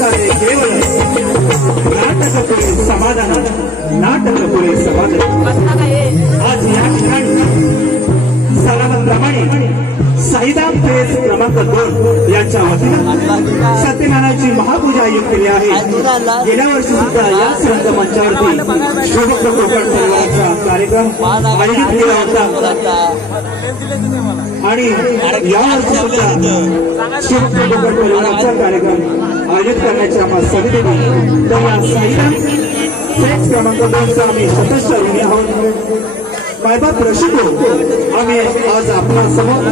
संस्कारे केवळ नाटक पुरे समाधान नाटक पुरे समाधान। आज या ठिकाणी सलामप्रमाणे साईदाम फेस क्रमांक 2 यांच्या वतीनं सत्यनारायणची महापूजा केली आहे। गेल्या वर्षी सुद्धा याच रंगमंचावरती शोभक कोकण परिवाराचा कार्यक्रम आयोजित केला होता आणि यावर्षी सुद्धा शोभक कोकण परिवाराचा कार्यक्रम आयोजित करण्याची आम्हाला संधी दिली। तर या साईदाम फेस क्रमांक 2चा आम्ही सदस्य ऋणी आहोत। मायबाप रशिको आम्ही आज आपल्या समोर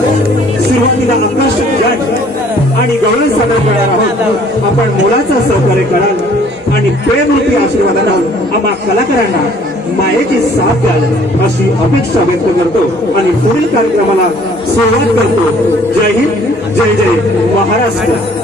सुरुवातीला आकर्षक जन आणि गौरव सादर करणार आहोत। आपण मुलाचा सहकार्य कराल आणि प्रेमरूपी आशीर्वादाने आम्हा कलाकारांना मायेची साथ द्याल अशी अपेक्षा व्यक्त करतो आणि पुढील कार्यक्रमाला सुरुवात करतो। जय हिंद, जय जय महाराष्ट्र।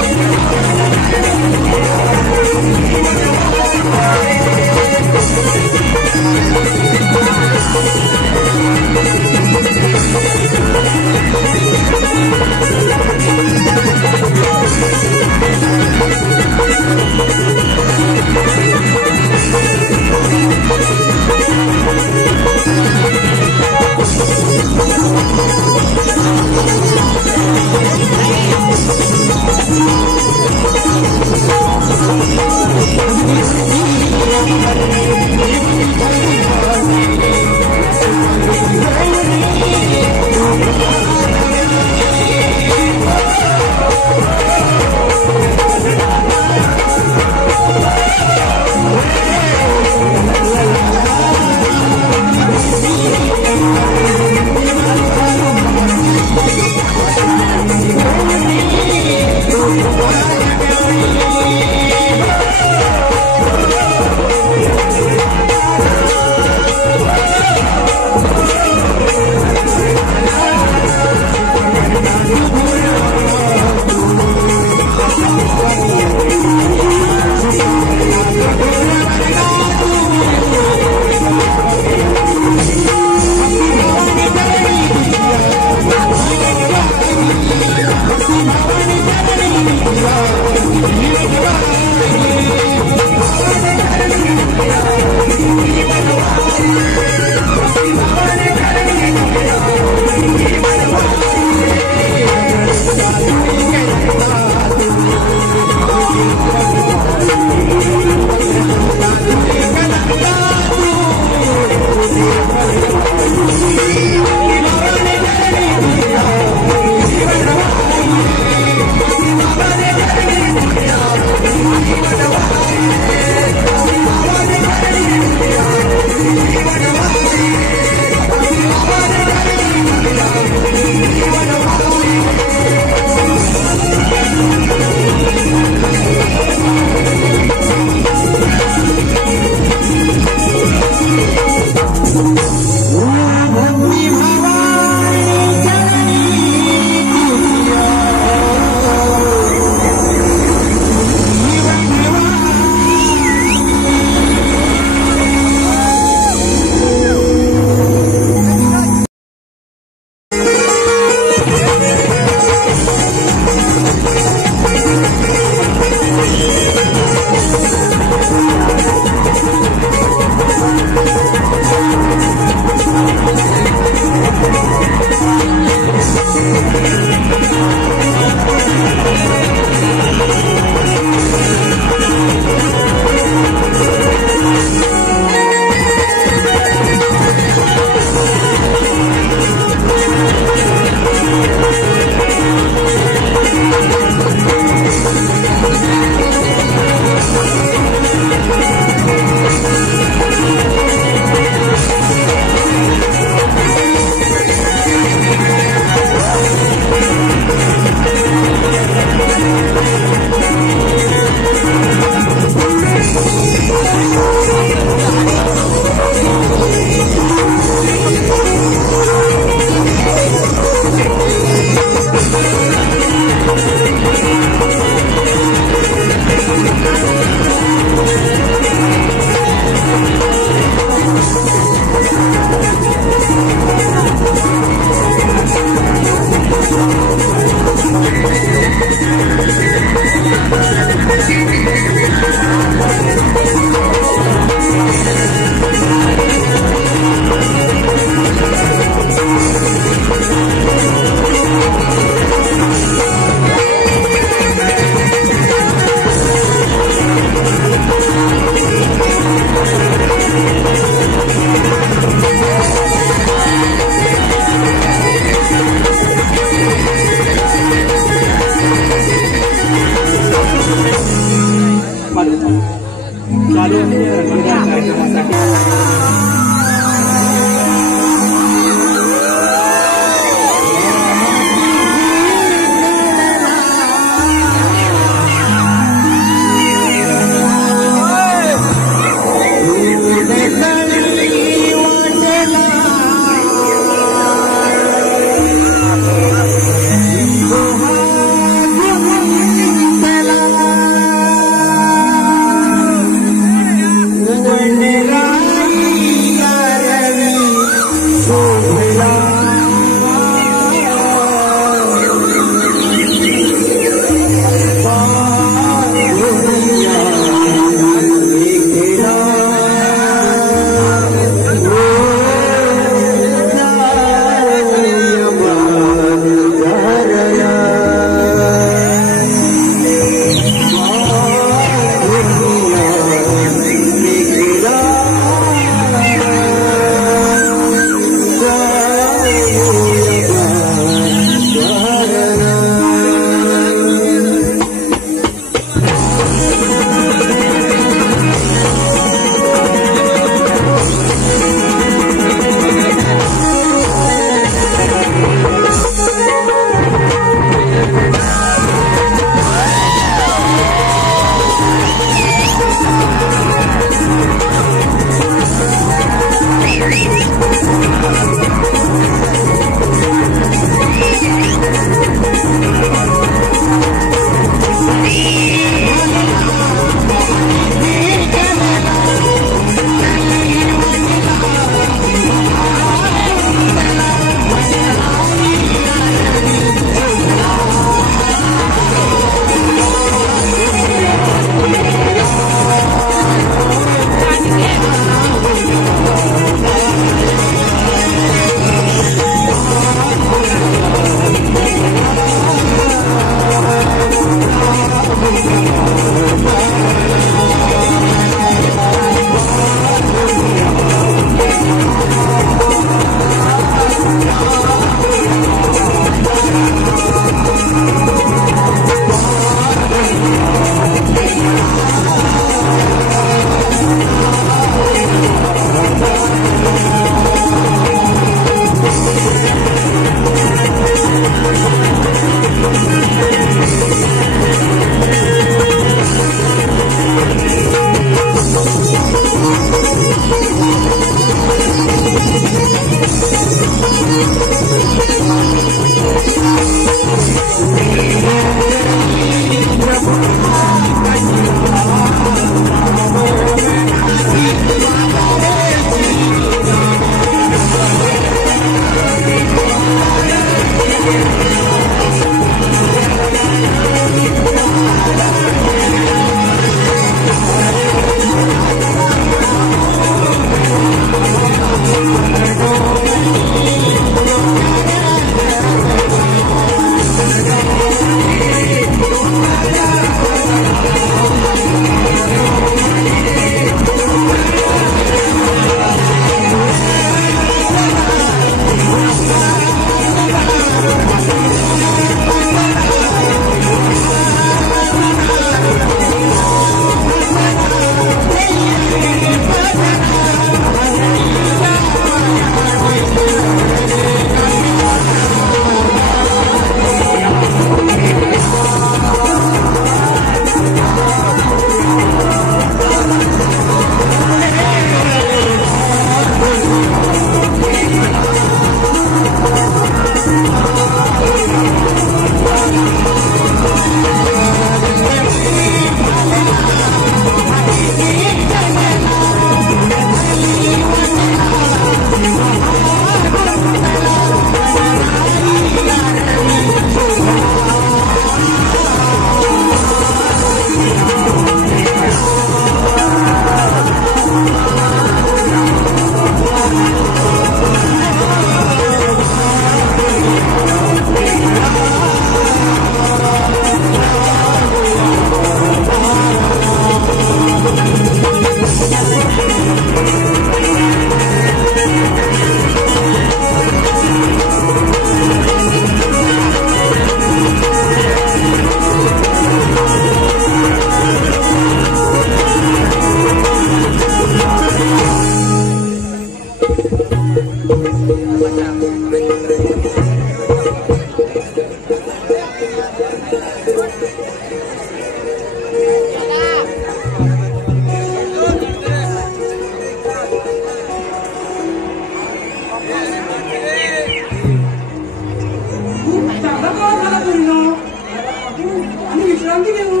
विश्रांती घेऊ.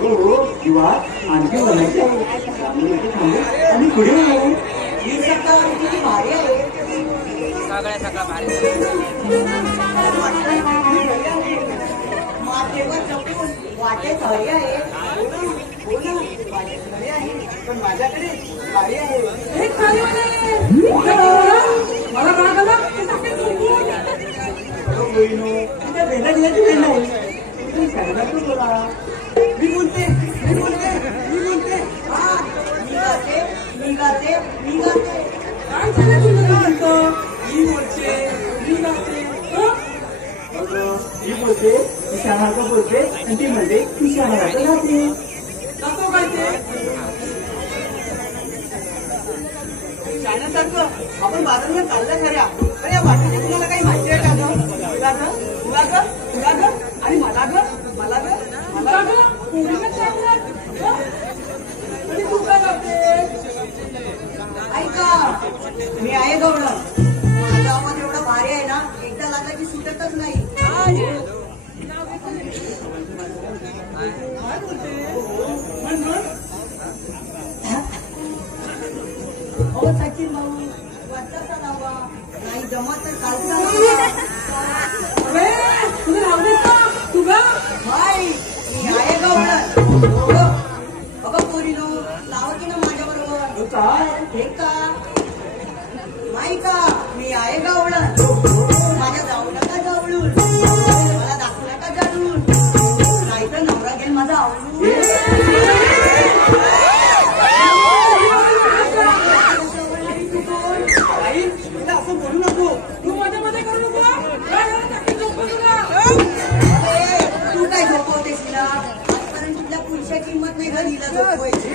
हो किंवा आणखी बोलायचं आणि पुढे जाऊ. ही सकाळ किती भारी आहे. सगळ्या सगळं भारी मातेवर जपून वाटेत हवी आहे. हो ना वाटेत हवी आहे पण माझ्याकडे गाडी आहे. मला राग आला तिथे भेटा दिल्याची वेळ नाही. तुम्ही साहेबांकडून बोला. मी बोलते मी बोलते मी बोलते. हा मी गाते मी गाते मी गाते. काय झालं तुला म्हणतं. मी बोलते मी गाते. मी बोलते ती शाळाचं बोलते आणि ती म्हणते ती शाळाचं राहते. नको काय ते शाळेसारखं आपण बाजारात चाललं खऱ्या पण या वाटेची तुम्हाला काही माहिती आहे का गं. तुला ग तुला ग तुला ग आणि मला ग मला ग मला ग आणि तू काय करते. ऐका मी आहे गवळण. माझा आवाज एवढा भारी आहे ना एकदा लागला की सुटतच नाही. काय बोलते हो सचिन भाऊ वाटचा लावा नाही जमत तर कालचा तुला लावले का तुझा भाई मी आहे गवळण. अगं पोरीनो लावा की ना माझ्या बरोबर. काय हे का नाही का मी आहे गवळण. माझ्या जाऊ नका जावळून मला दाखवू नका जाडून नाही तर नवरा घेईल माझा आवडून. असं बोलू नको. तू मध्ये मध्ये करू नको. तू काय झोपवतेस तिला. आजपर्यंत तुझ्या पुरुषाची हिंमत नाही का हिला झोपवायची.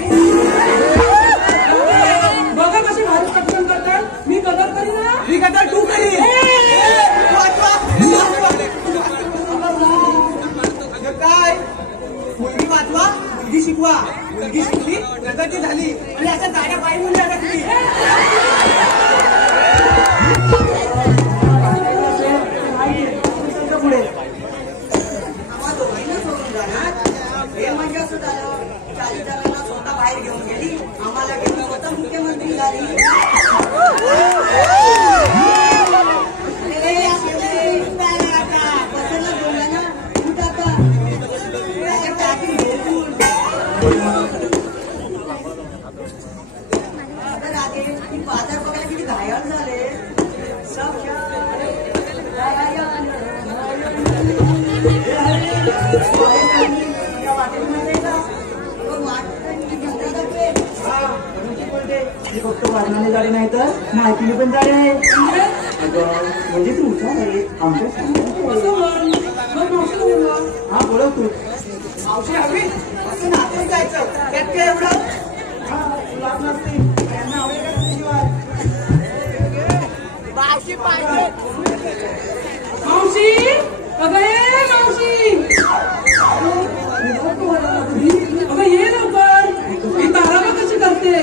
बघा कशी भारी पटकन करतात. मी कदर करीन ना. मी कदर तू करीन. काय मुलगी वाचवा मुलगी शिकवा. मुलगी शिकली प्रगती झाली आणि अशा गाड्या पायी मुली आता तुम्ही. पुढे आम्हा दोघांना सोडून जाणार. हे म्हणजे असं झालं 40 जणांना स्वतः बाहेर घेऊन गेली. आम्हाला घेऊन स्वतः मुख्यमंत्री झाली. बसायला बोलला ना कुठं आता त्याच्या टाकी झोपून रागे की बाजार बघायला किती घायाळ झाले. सब फक्त वाजनाने झाले नाही तर माहितीने पण झाले आहे. म्हणजे तू हुशार आहे आमच्या. हा बोलव तू. मावशी हवी असं नाचून जायचं त्यात काय एवढं. लाभ नसते त्यांना आवडेल का तुझीवर. मावशी पाहिजे मावशी. अगं ये मावशी. अगं ये लवकर. ही तारावा कशी करते.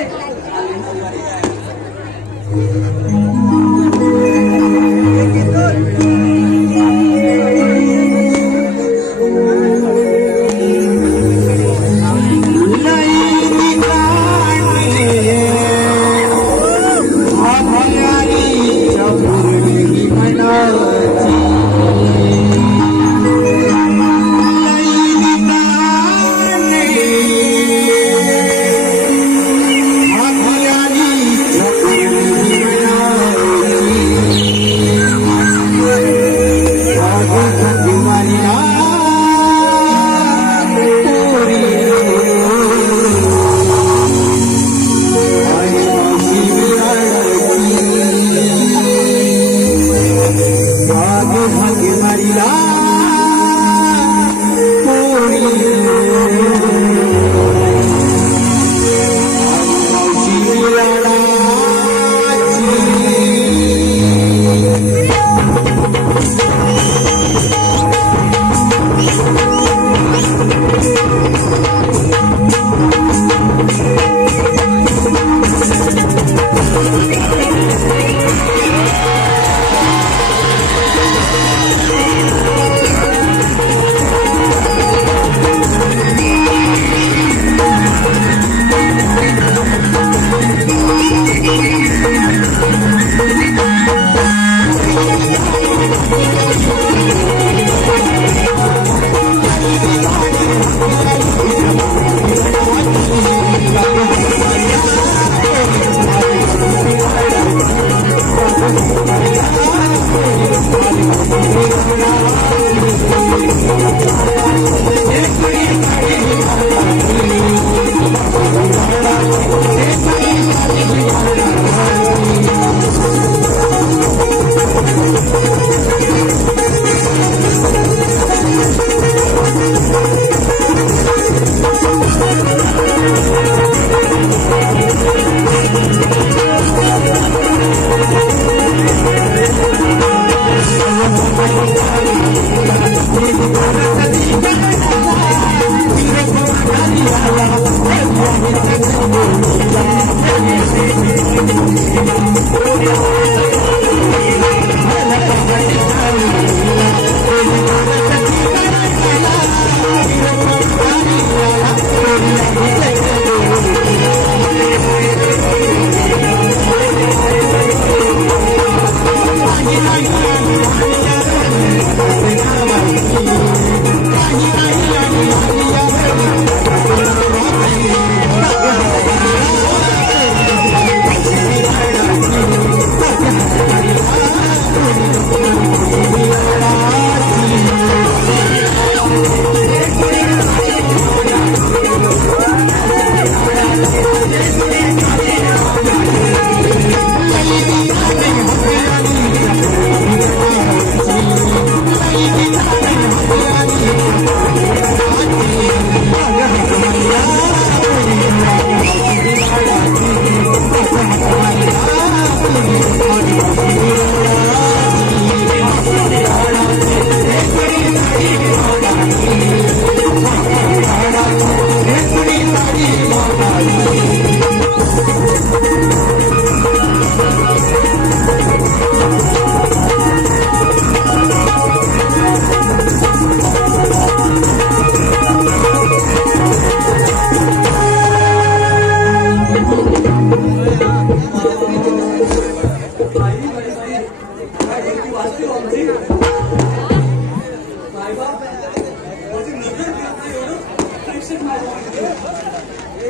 निश्चित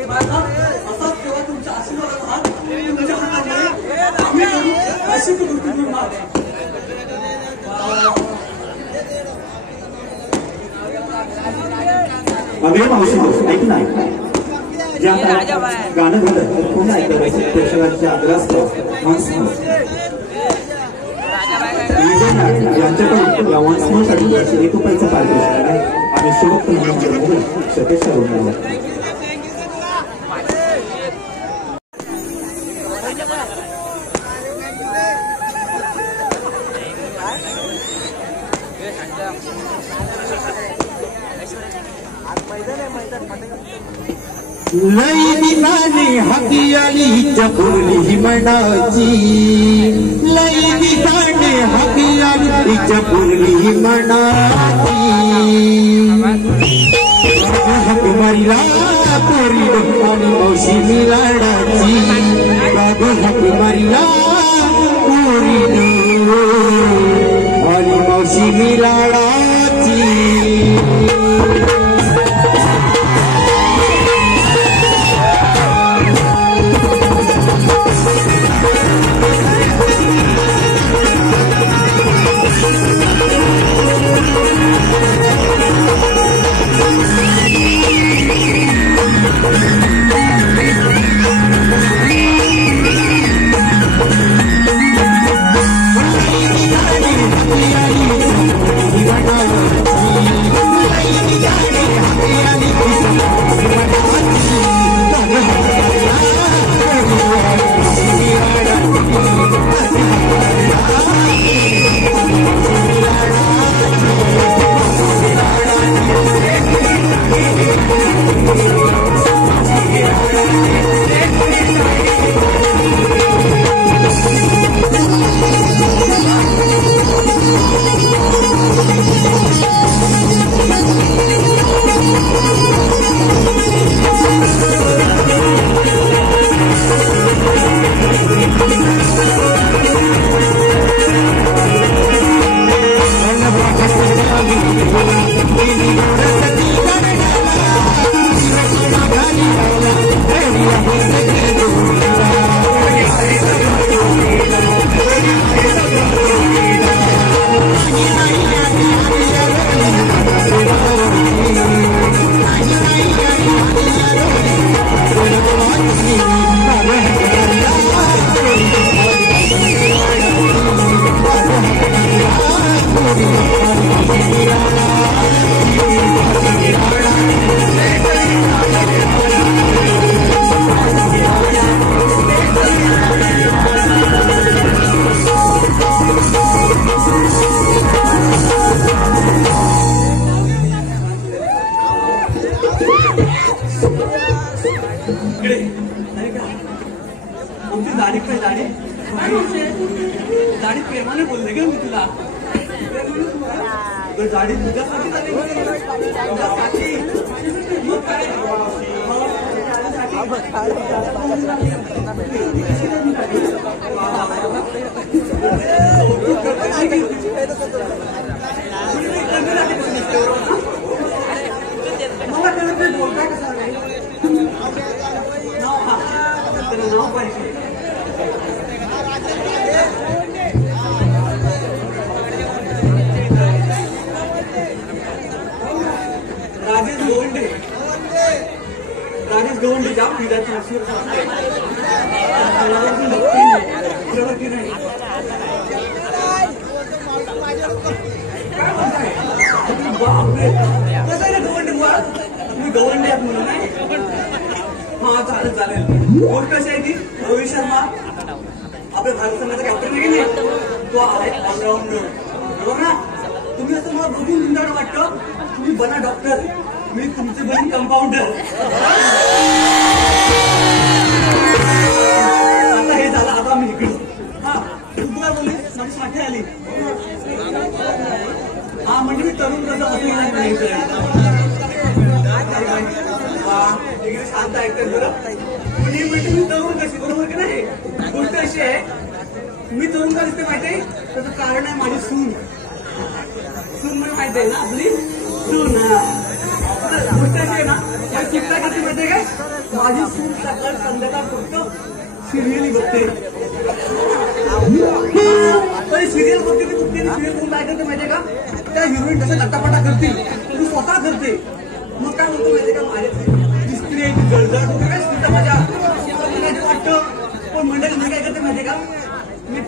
माझा असाच तेव्हा तुमच्या आशीर्वादाचा हात तुमच्या हातामुळे आम्ही करू अशी तू गोष्टी घेऊन अगदी मावशी ऐक ना जे आता गाणं झालं तर पुन्हा एकदा प्रेक्षकांच्या आग्रहास्तव यांच्याकडून या वंशसाठी 1 रुपयाचं पारितोषिक आहे आणि शेवट सतेज सरोवर लई दिसाने हाती आली चपुरली मनाची लई दिसाने हाती आली चपुरली मनाची हाक मारिला पोरी आणि मावशी मिलाडाची बाग हाक मारिला पोरी आणि मावशी मिलाडाची दाढी प्रेमाने बोलले ग मी तुला दाढी तुझ्यासाठी बोलताय कसं नाव पाहिजे राजेश गवंडे जाम पिढ्याची तुम्ही गवंडे आहात म्हणून हा चालेल चालेल कोण कशी आहे ती रोहित शर्मा आपल्या भारत संघाचा कॅप्टन आहे की नाही तो आहे ऑलराऊंडर बरोबर ना तुम्ही असं मला बघून तुमच्याकडे वाटतं तुम्ही बना डॉक्टर मी तुमचे बहीण कंपाऊंडर आता हे झालं आता मी इकडे हा तू काय बोलली माझी साठी आली हा म्हणजे मी तरुण कसं शांत ऐकतात बरं पण म्हणजे मी तरुण कशी बरोबर की नाही गोष्ट अशी आहे मी तरुण का दिसते माहिती आहे त्याचं कारण आहे माझी सून म्हणजे माहिती आहे ना आपली सून गोष्ट अशी आहे ना माझी सूट काय करते माहितीये काय माझी सूट सकाळ संध्याकाळ फक्त सिरियली बघते सिरियल बघते ती बघते सिरियल बघून काय करते माहितीये का त्या हिरोईन कसं लटापटा करते ती स्वतः करते मग काय होतं माहितीये का माझ्या दिसते जळजळ वगैरे काय सुद्धा माझ्या वाटतं पण मंडळी मी काय करते माहितीये का मी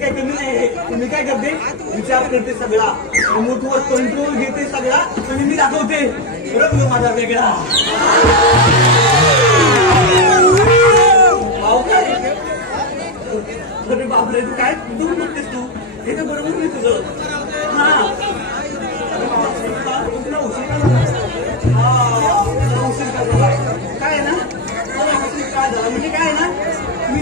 काय कमी नाही मी काय करते विचार करते सगळा मोठवर कंट्रोल घेते सगळा आणि मी दाखवते बरोबर माझा वेगळा भाऊ काय अरे बापरे तू काय तू बघतेस तू हे तर बरोबर नाही तुझं हा काय ना काय झालं म्हणजे काय ना मी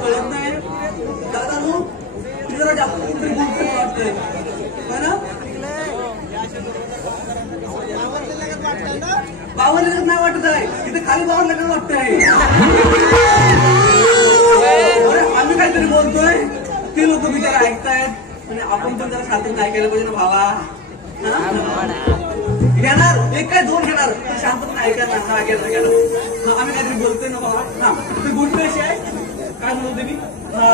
कळत नाही दादा नो तुझं जरा जास्त कुठेतरी बोलतो वाटतंय है ना बावर लगत नाही वाटत आहे इथे खाली बावर लगत वाटतंय आम्ही काहीतरी बोलतोय ते लोक बिचारे ऐकतायत आणि आपण पण जरा शांतपणे ऐकायला पाहिजे ना भावा घेणार एक काय दोन घेणार शांतपणे ऐकायला हा घेणार आम्ही काहीतरी बोलतोय ना बाबा हा तर गोष्ट अशी आहे काय म्हणते मी हा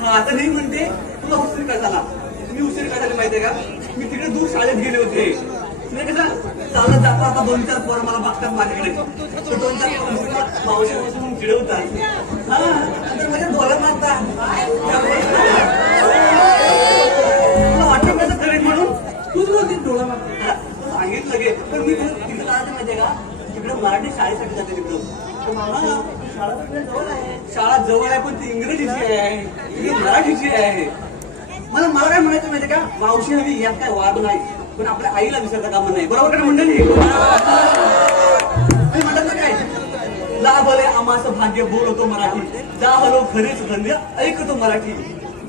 हा आता नाही म्हणते तुला उशीर का झाला मी उशीर का झाली माहितीये का मी तिकडे दूर शाळेत गेले होते नाही कसं चालत जाता आता 2-4 पोरं मला बघतात माझ्याकडे 2-4 पोरं मावशी बसून चिडवतात हा नंतर माझ्या डोळ्यात मारतात तुला वाटतं कसं करेन म्हणून तूच बोलते डोळा मारतात सांगितलं गे पण मी तिकडे जायचं माहितीये का तिकडे मराठी शाळेसाठी जाते तिकडं शाळा जवळ आहे पण ती इंग्रजीची आहे ती मराठीची आहे मला काय म्हणायचं माहितीये का मावशी हवी यात काय वाद नाही पण आपल्या आईला विसरता कामा नाही बरोबर का मंडळी म्हणतात ना काय लाभले आमाचं भाग्य बोलतो मराठी जा हलो खरेच धन्य ऐकतो मराठी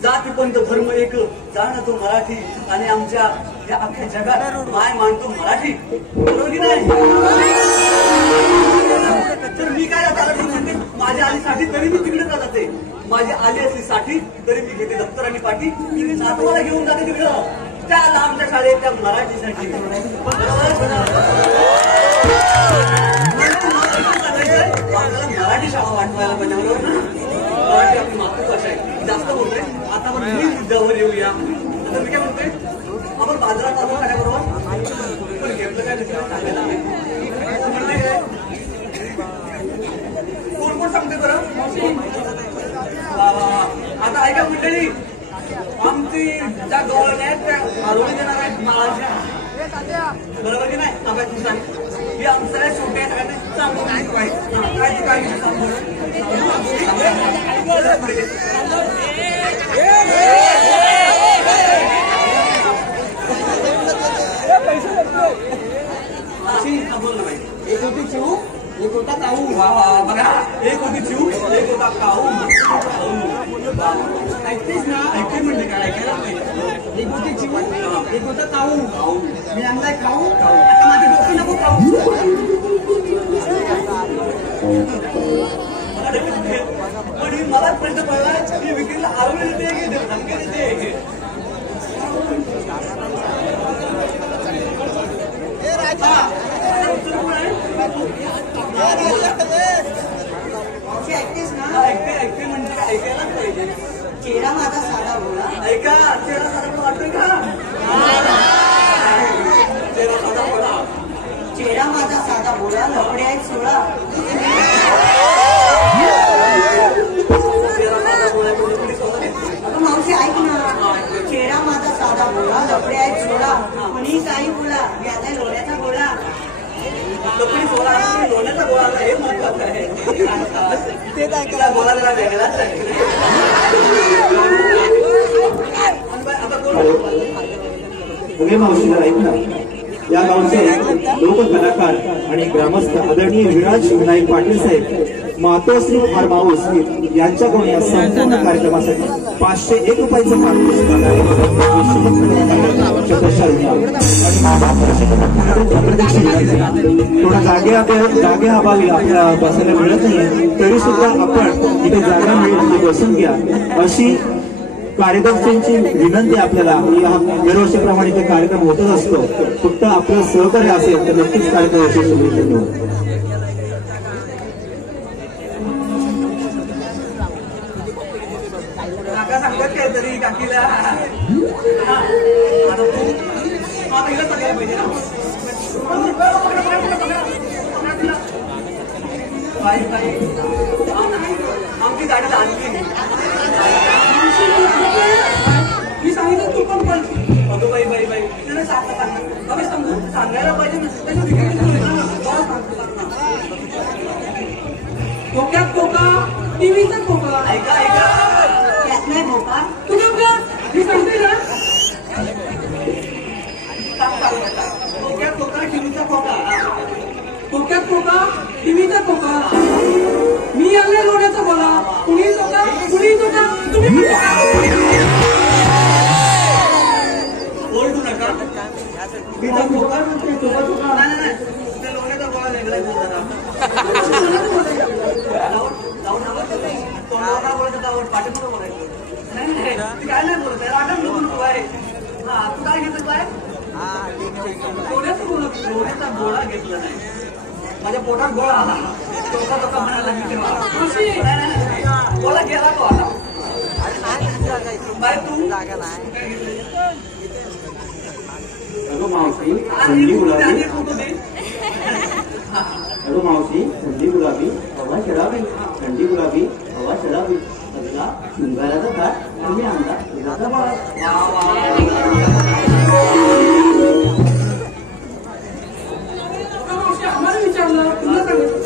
जाती पंत धर्म एक जाणतो मराठी आणि आमच्या या अख्ख्या जगात माय मानतो मराठी बरोबर की नाही तर मी काय म्हणते माझ्या आलीसाठी तरी मी तिकडे का जाते माझी आली असलीसाठी तरी मी घेते दप्तर आणि पाठी मी नातवाला घेऊन जाते तिकडं त्या लांबच्या शाळेत त्या मराठीसाठी आपल्याला मराठी शाळा वाटवायला पाहिजे बरोबर मराठी आपली मातृभाषा आहे जास्त बोलतोय आता आपण मी मुद्द्यावर येऊया आता मी काय म्हणतोय आपण बाजारात आलो बरोबर पण घेतलं काय सांगायला नाही म्हणजे काय कोण कोण सांगते बरं आता ऐका मंडळी आमची ज्या गवळण आहेत त्या हरवून देणार आहेत माळाच्या बरोबर की नाही आपण तू सांग ही आमचं छोटे आहे सगळ्यांना सांगून काय बोल ना भाई एक होती चिऊ एक होता काऊ बघा एक होती चिऊ एक होता काऊ ऐकतेस ना ऐकते म्हणजे काय ऐकायला पाहिजे एक होती चिऊ एक होता काऊ मी आणलाय खाऊ आता माझे डोकं नको खाऊ पण मला प्रश्न पडला की विक्रीला आरोग्य देते की धमकी देते ऐकतेस ना ऐकते म्हणजे ऐकायलाच पाहिजे चेहरा माझा साधा बोला ऐका चेहरा साधा वाटतोय का चेहरा साधा बोला चेहरा माझा साधा बोला लफडे आहेत 16 चेहरा साधा बोला कोणी अगं मावशी ऐक ना चेहरा माझा साधा बोला लफडे आहेत 16 कोणी काही बोला व्याजा लोण्याचा बोला लपडी बोला लोण्याचा बोला हे महत्वाचं आहे ते काय बोलायला वेगळाच आहे आता सगळे मावशीला ऐक ना या गावचे लोककलाकार आणि ग्रामस्थ आदरणीय विराज विनायक पाटील साहेब मातोश्री फार्म हाऊस यांच्याकडून या संपूर्ण कार्यक्रमासाठी 501 रुपयाचं पारितोषिक थोडा जागेअभावी आपल्याला बसायला मिळत नाही तरी सुद्धा आपण इथे जागा मिळेल बसून घ्या अशी कार्यकर्त्यांची विनंती आपल्याला दरवर्षीप्रमाणे ते कार्यक्रम होतच असतो. फक्त आपलं सहकार्य असेल तर नक्कीच कार्यक्रम यशस्वी होईल. काका सांगतात काहीतरी काकीला पाहिजे ना. आमची गाडी आणली मी सांगितलं तू पण अगं बाई बाई बाई त्याला सांगायला पाहिजे ना. डोक्यात खोका टीव्हीचा खोका ऐका ऐका यात नाही खोका तू का मी सांगते ना. डोक्यात खोका टीव्हीचा खोका डोक्यात खोका टीव्हीचा खोका मी आले लोण्याचा बोला कुणी चोका तुम्ही बोलू नका. तिचा खोका नाही त्या लोण्याचा गोळा वेगळा बोलता तोंडावर बोलायचं त्यावर पाठीपुढं बोलायचं. नाही काय नाही बोलत आहे रागण बोलतो आहे. हा तू काय घेतो काय लोण्याचा गोळा घेतला नाही. माझ्या पोटात गोळा आला तो म्हणायला गोळा गेला तो आला. बाय तू अगं मावशी थंडी गुलाबी अगं मावशी थंडी गुलाबी हवा शराबी थंडी गुलाबी हवा शराबी अगला शिंगाराचा ताट आणि अंगा तुझाचा बाळा. आम्हाला विचारलं तुला सांगितलं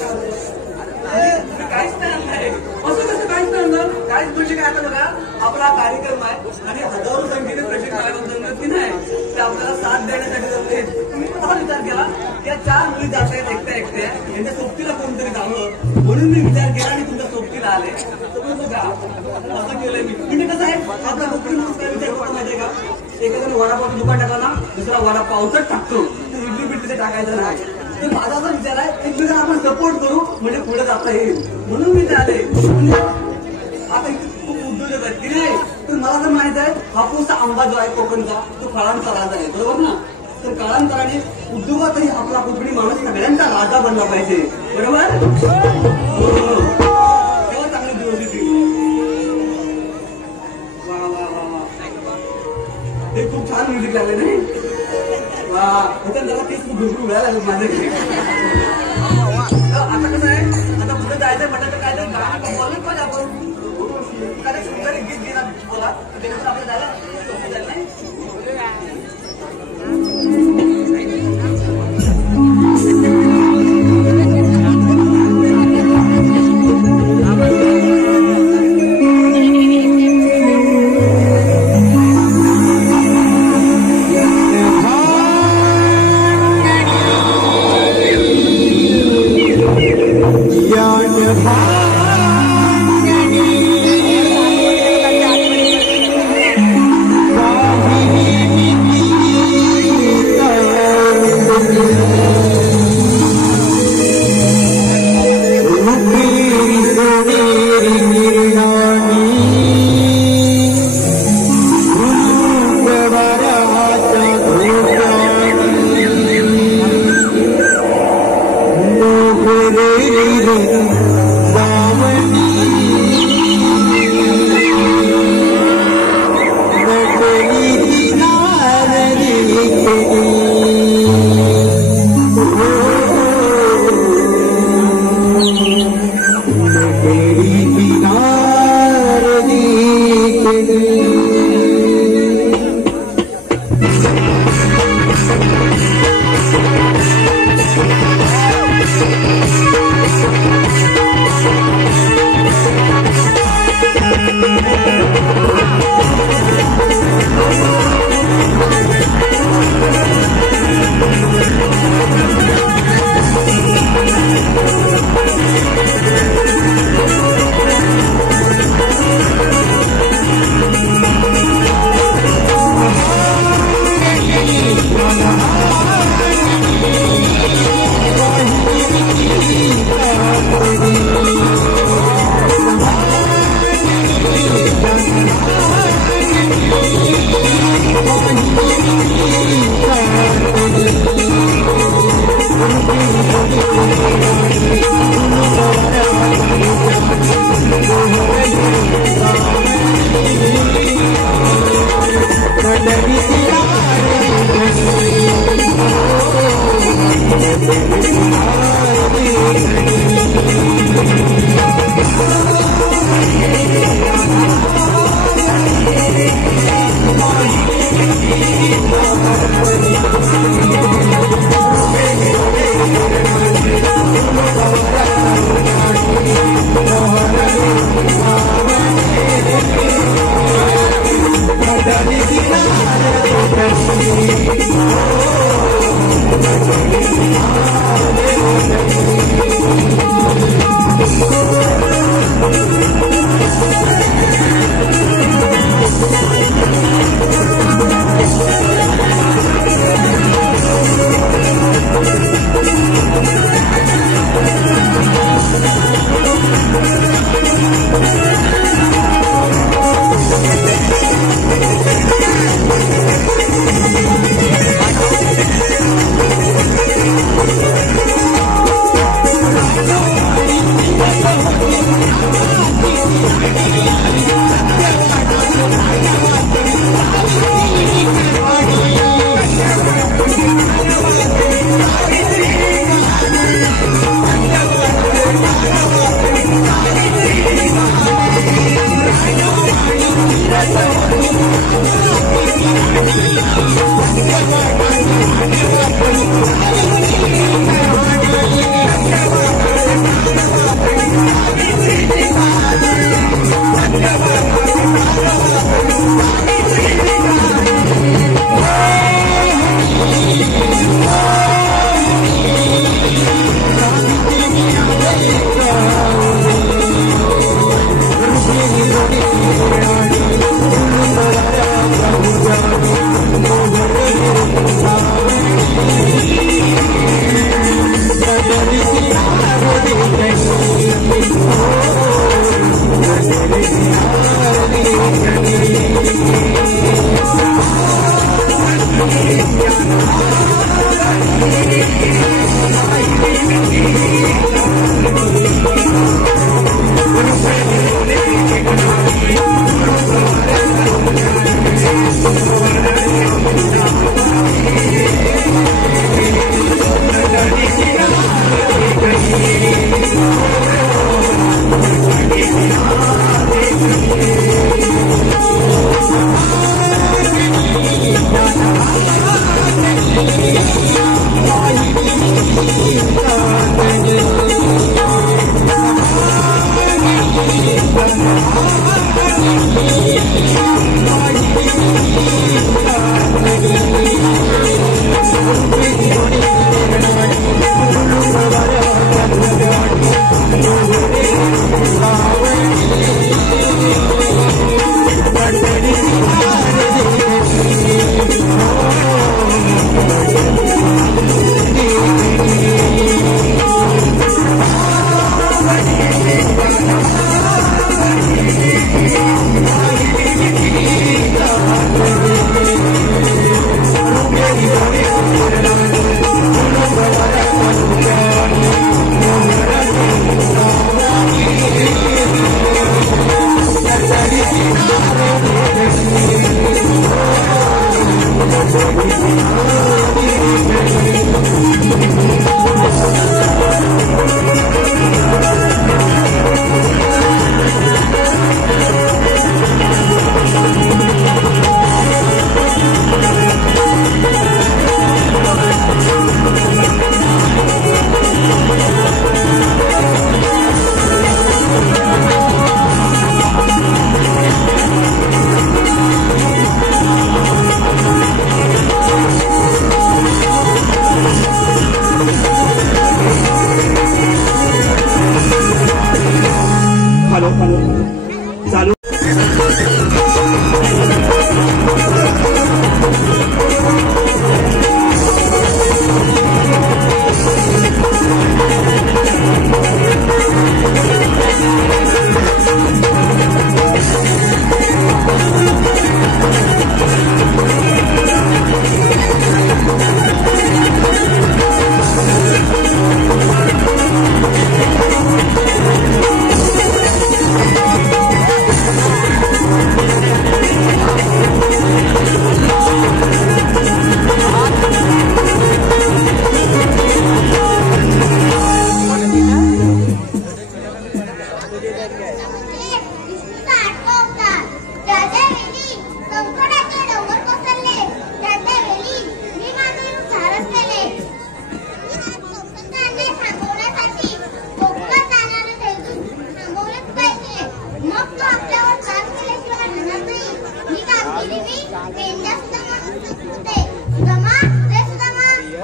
काहीच नाही असं कसं काहीच नाही. काहीच म्हणजे काय आता बघा आपला कार्यक्रम आहे आणि हजारो संख्येने प्रेक्षक जमत की नाही ते आपल्याला साथ देण्यासाठी जमले. तुम्ही कसा विचार केला या 4 मुली जात आहेत एकट्या एकट्या यांच्या सोबतीला कोणतरी जावं म्हणून मी विचार केला आणि तुमच्या सोबतीला आले. तर बघा असं केलंय मी. म्हणजे कसं आहे आपला नोकरी म्हणून काय विचार करतो माहितीये का. एखाद्याने वडापावचं दुकान टाकला ना दुसरा वडापावच टाकतो इडली पिठली टाकायचं नाही. तर माझा असा विचार आहे एकमेकांना आपण सपोर्ट करू म्हणजे पुढे जाता येईल म्हणून मी ते आले. आता इथे खूप उद्योजक आहेत की नाही. तर मला तर माहित आहे हापूस आंबा जो आहे कोकणचा तो काळांतराचा आहे बरोबर ना. तर काळांतराने उद्योगातही आपला कोकणी माणूस सगळ्यांचा राजा बनला पाहिजे बरोबर. तेव्हा चांगले दिवस येतील. वा वा वा वा हे खूप छान म्युझिक लागले नाही वा. त्याच्यात जरा तेच भरपूर वेळा लागेल माझ्याकडे. आता कसं आहे आता पुढे जायचं म्हटलं तर काय तर बोलत पाहिजे आपण काय सुंदर गीत गेला बोला त्याच्यावर आपलं जायला सोपं जाईल नाही. Yeah.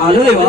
आलो देवा.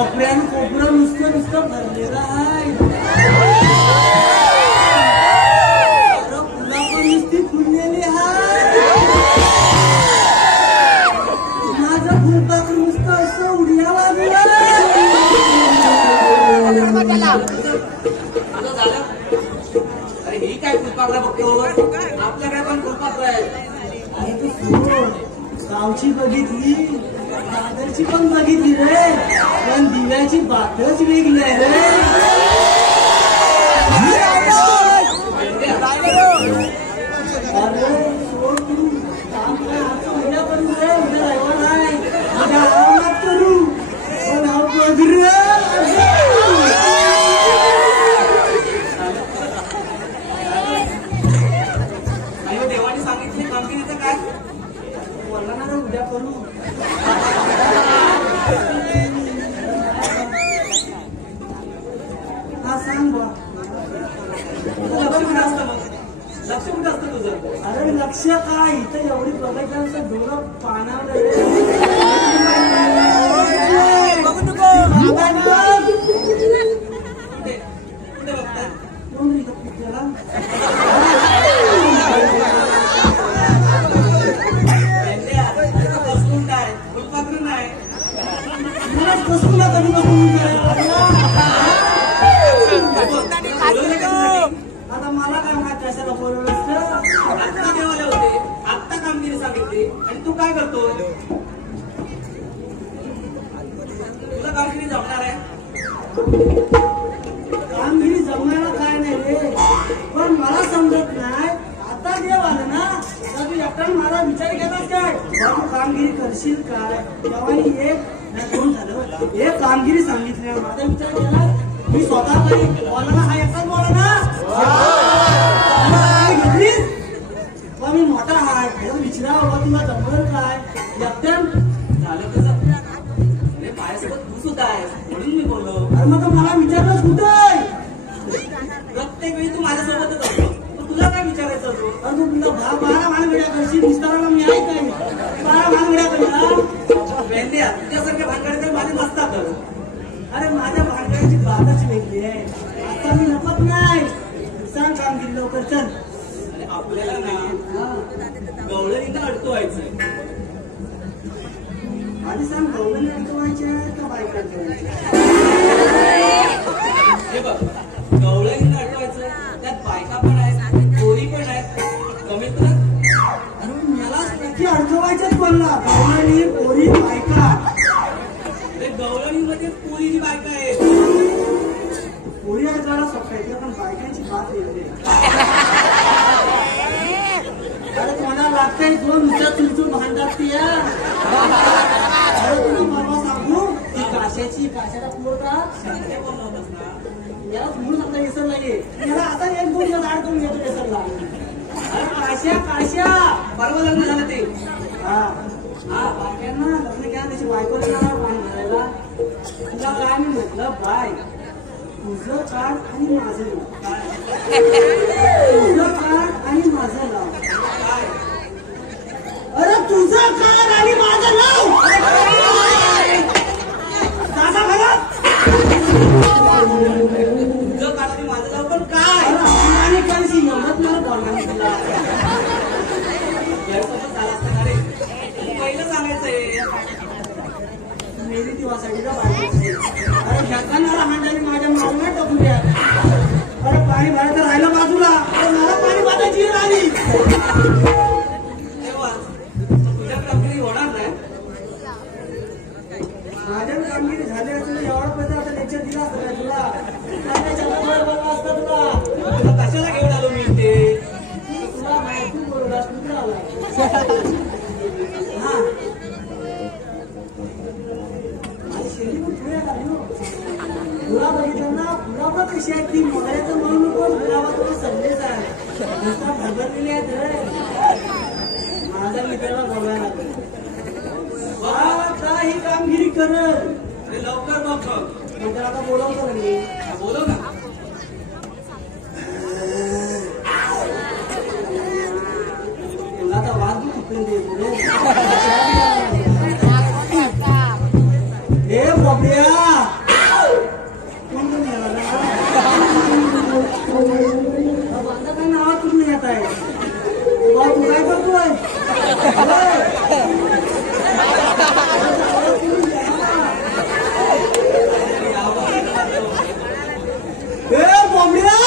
कोपऱ्यान नुसतं भरलेलं आहे. पुला पण नुसती फुललेली आहे. माझं फुलपाखरू नुसतं असं उड्या लागलं. अरे ही काय फुलपाखरा बघतो. आपल्याकडे पण फुलपाखरं आहे. आणि तू गावची बघितली, दादरची पण बघितली रे, पण दिव्याची बातच वेगळी आहे रे. अरे सोड तू काम काय उद्या करू रे. उद्या रविवार आहे. उद्या आरामात करू. पण हा बघ रे. देवाने सांगितले कामगिरीचं काय बोलला ना रे उद्या करू. हा सांग बा. लक्ष कुठं असतं मग. लक्ष कुठं असतं तुझं. अरे लक्ष काय इथं एवढी बघायचं डोळं पानावर फुलपाखरं नाही. बसून ना कधी बसून आता मला काय माहिती कशाला बोलवलं असतं. आत्ता देवाला होते. आत्ता कामगिरी सांगितली आणि तू काय करतो. तुला कामगिरी जमणार आहे. कामगिरी जमवायला काय नाही रे, पण मला समजत नाही. आता देव आलं ना तर तू एकटा मला विचार केलास काय तू कामगिरी करशील काय. तेव्हा एक दोन झालं एक कामगिरी सांगितली माझा विचार केला मी स्वतः काही बोला ना. हा एकटाच बोला ना. घेतलीस पण मी मोठा आहे विचारा बाबा तुला जमलं काय. एकट्यान झालं कसं. अरे माझ्यासोबत तू सुद्धा आहेस म्हणून मी बोललो. अरे मग मला विचारलंच कुठे. प्रत्येक वेळी तू माझ्यासोबतच असतो. तुला काय विचारायचं होतं. अरे तू तुला बारा भानगड्या करशील विस्ताराला मी आहे काय. बारा भानगड्या करूया वेंद्या तुझ्यासारख्या भानगड्या माझे नसतात. अरे माझ्या भानगड्याची बातच वेगळी आहे. आता मी लपत नाही. सांग कामगिरी लवकर चल. आणि आपल्याला ना गवळणीला अडकवायचंय. आधी सांग गवळणी अडकवायचे का बायका अडकवायचे. हे बघ गवळणीला अडकवायचं त्यात बायका पण आहेत पोरी पण आहेत. कमीत कमी अरे मला नक्की अडकवायच्याच बोलला. गवळणी पोरी बायका. गवळणीमध्ये पोरीची बायका आहे. पोरी अडकवायला सोपं आहे पण बायकांची बात वेगळी. अरे तुम्हाला लागतंय दोन विचार तुमचं भांडतात ती या. अरे तुला परवा सांगू ती काशाला पुरवता याला म्हणून आता विसरला ये. याला आता एक दोन दिवस आड करून घेतो विसरला. अरे काश्या परवा लग्न झालं ते. हा बायकांना लग्न घ्या त्याची बायकोला पाणी घालायला. तुला काय मी म्हटलं काय तुझं काढ आणि माझं लाव. तुझं काढ आणि माझं लाव. अरे तुझं काढ आणि माझं लाव. दादा घरात तुझं काढ आणि माझं लाव पण काय आणि काहीशी एवढंच मला बोलणार तुला. गैरसमज झाला असता का रे? पहिलं सांगायचंय. मेली ती वासाडीला बाहेर. अरे घेताना हांडाने माझ्या मागून टाकून द्या. अरे पाणी भरायचं राहिलं बाजूला. अरे मला पाणी भरायची राहिली. तेव्हा तुझ्या कामगिरी होणार नाही. माझ्या कामगिरी झाली असेल एवढा पैसा आता लेक्चर दिला असतं का तुला? काय चला बोलला असता तुला. तुला कशाला घेऊन आलो मी ते? तुला माहिती बोलला तुला आला. हा शेती पण पुढे आली हो. तुला बघितलं ना तुला कशी आहे ती मोगऱ्याचं म्हणून नको गुलाबा तुला सल्लेच आहे. नुसता भरभरलेली आहेत रे. माझ्या मित्राला बोलायला ही कामगिरी कर. अरे लवकर बघ. नंतर आता बोलवतो ना मी. बोलव ना. तुला आता वाद बी उठून देतो रे. हे बाबड्या कोण येणार ना? बांधा काय नावात कुठून येत आहे? तू काय करतोय? हे बाबड्या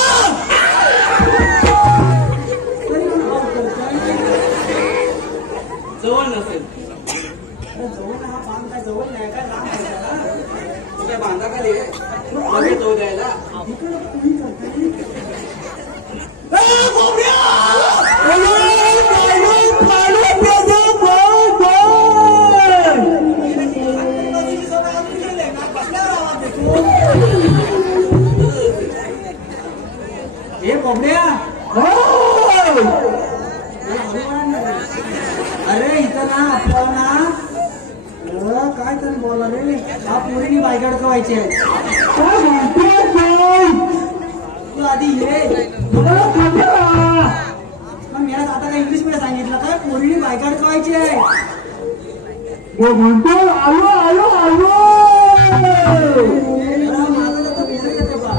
जवळ नसेल. जवळ हा बांध काय जवळ नाही काय लांब आहे का? तू काय बांधा खाली आहे? आम्ही तो द्यायला. इकडं तुम्ही करताय. हे बाबड्या अरे इथं ना आपल्याला ना काय तर बोला रे. हा पोरीनी बायकाड कवायची आहे. तू आधी ये. मग मी आता काय इंग्लिश मध्ये सांगितलं काय पोरीनी बायकाड कवायची आहे. म्हणतो आलो आलो आलो. माझं तर पुढे येते बा.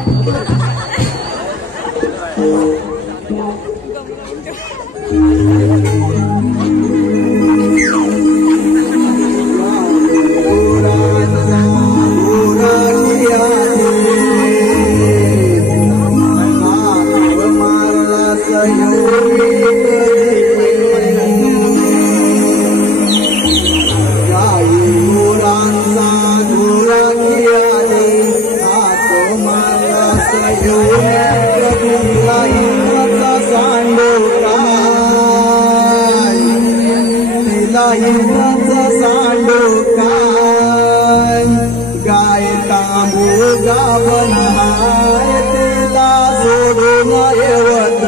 गाय तांबू गावन हाय तिला सोडून येवत.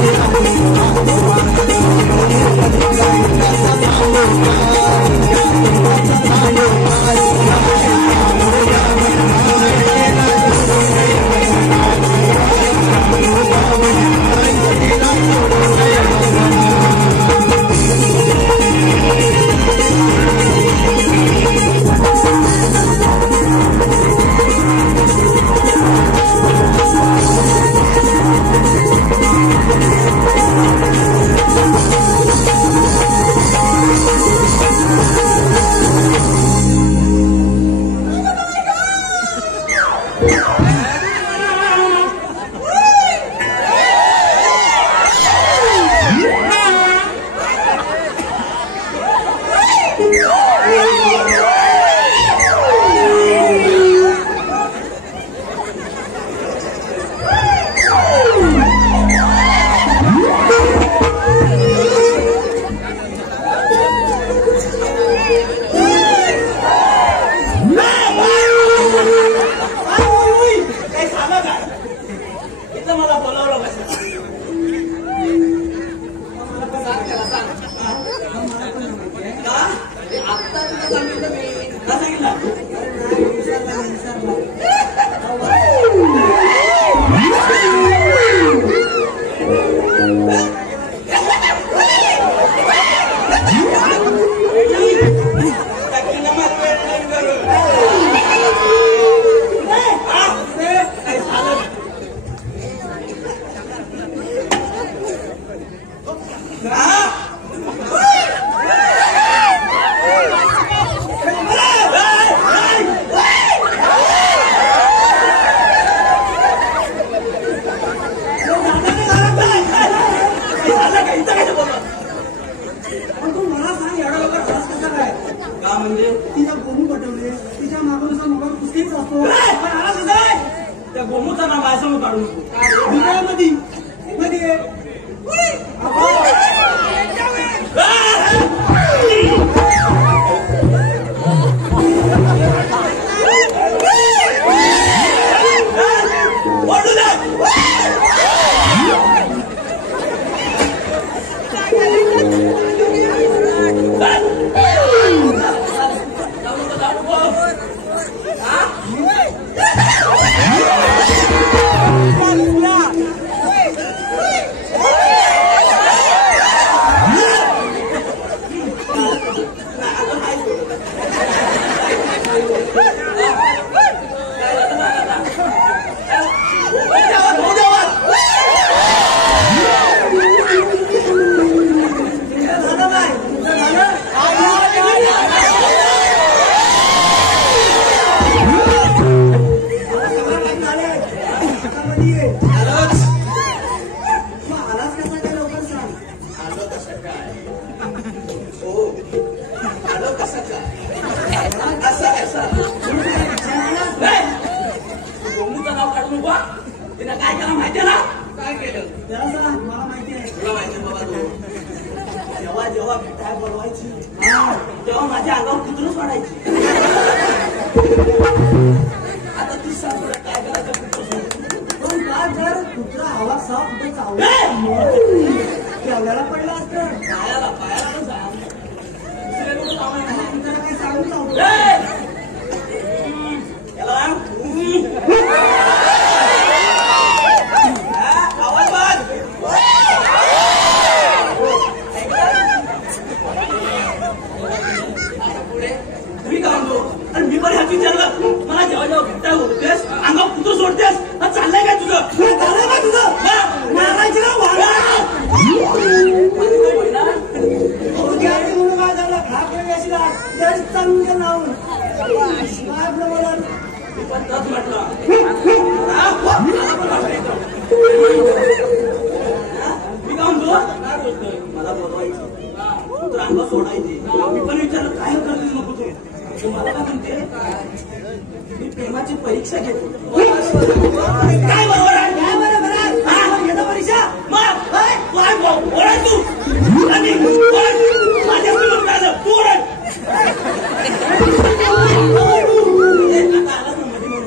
Yeah. गोमूचा नाव माझ्यासमोर काढू नको. मध्ये मध्ये ये. ओढू दे. गोमूचं नाव काढू नको. तिने काय केलं माहितीये ना? काय केलं? त्याला सांगा, मला माहिती आहे. तुला माहिती बाबा तू जेव्हा जेव्हा काय बोलवायची तेव्हा माझ्या अंगावर कुत्रच वाढायची. आता ती सासूला काय करायचं पण काय जर कुत्रा आवाज साफ कुठे चावला केवढ्याला पडला असतं. पायाला पायाला पण सांग. दुसऱ्या कोणी लावणार नाही. कुत्र्याला काही सांगून चावतो. याला आवाज बंद. पुढे तुम्ही काय म्हणतो? आणि मी पण ह्याच विचारलं. मला जेव्हा जेव्हा भेटायला बोलतेस अंगावर कुत्र सोडतेस. हा चाललंय काय तुझं? चाललंय काय तुझं? मारायची ना वाढा. म्हणून काय झालं घाबरली अशी चांगलं लावून काय आपलं मला मी पण तच म्हटलं. मी काय म्हणतो? मला बोलवायचं कुत्र अंगावर सोडायची. मी पण विचारलं काय करतेस नको तू. मला काय म्हणते मी प्रेमाची परीक्षा घेतो. काय बरोबर आहे? काय बरोबर आहे? घेतो परीक्षा मग काय ओरड तू. आणि ओरड. माझ्या समोर काय झालं? तू ओरड. आता आलाच ना मध्ये म्हणून.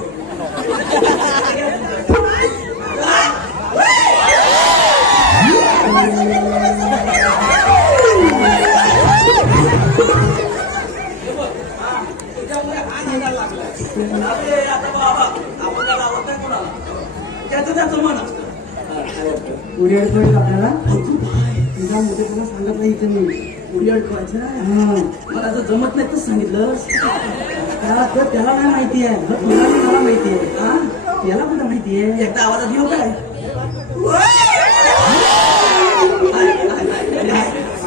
आता बाबा आपण त्याला आवडत नाही कोणाला. त्याचं त्याचं मन असतं. उडी अडकवायची आपल्याला तुझा मोठे तुला सांगत नाही इथे मी उडी अडकवायचं मला जर जमत नाही तर सांगितलं. त्याला नाही माहिती आहे तुला मला माहिती आहे याला कुठं माहिती आहे? एकदा आवाजात येऊ काय?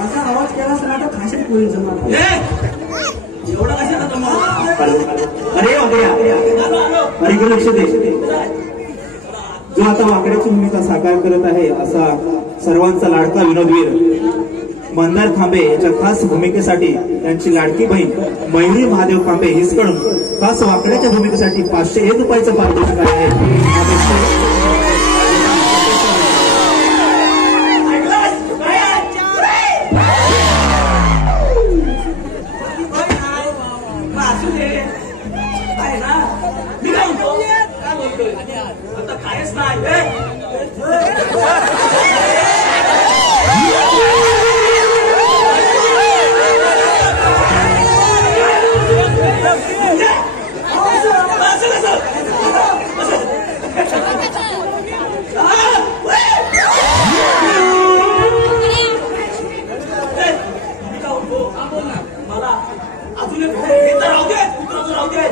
असा आवाज केला तर आता खाशीत कोणी जमा एवढा कशाला जमा? अरे अरे लक्ष दे. जो आता वाकड्याची भूमिका साकार करत आहे असा सर्वांचा लाडका विनोदवीर मंदार खांबे याच्या खास भूमिकेसाठी त्यांची लाडकी बहीण मयुरी महादेव खांबे हिसकडून खास वाकड्याच्या भूमिकेसाठी 501 रुपयाचं पारितोषिक आहे. आता कायच नाही. मला अजून एक राहू दे. कुत्राचं राहू दे.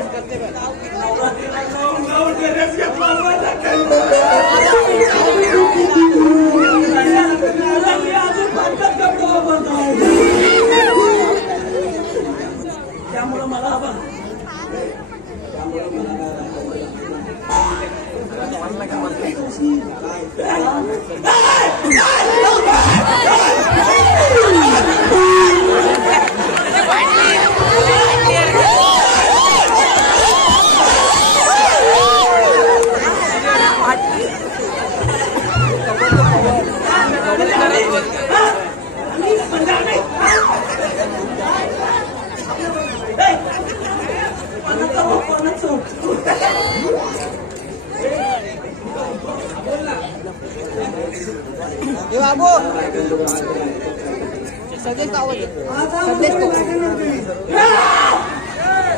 त्यामुळं मला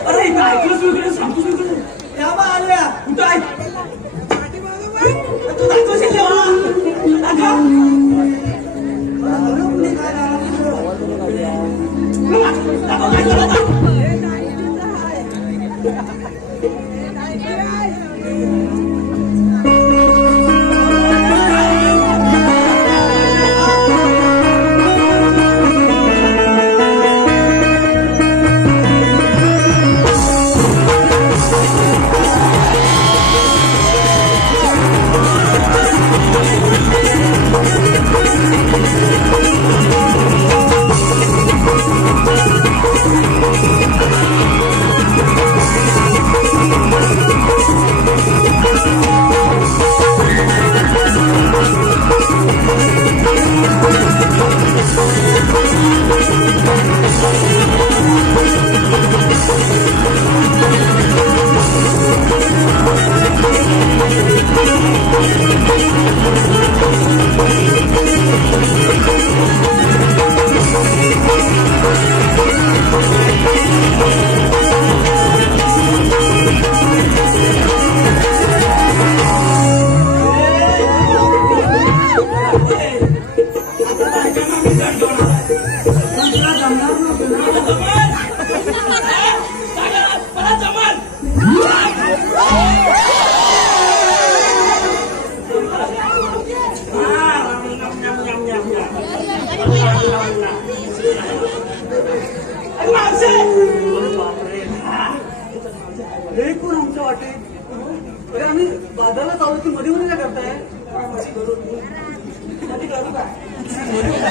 अरे इथं ऐकलंच वगैरे सांगतोस वगैरे या बा आल्या कुठं आहे तू दाखवशील तेव्हा दाखव बाजारला चालू की मध्ये मध्ये काय करताय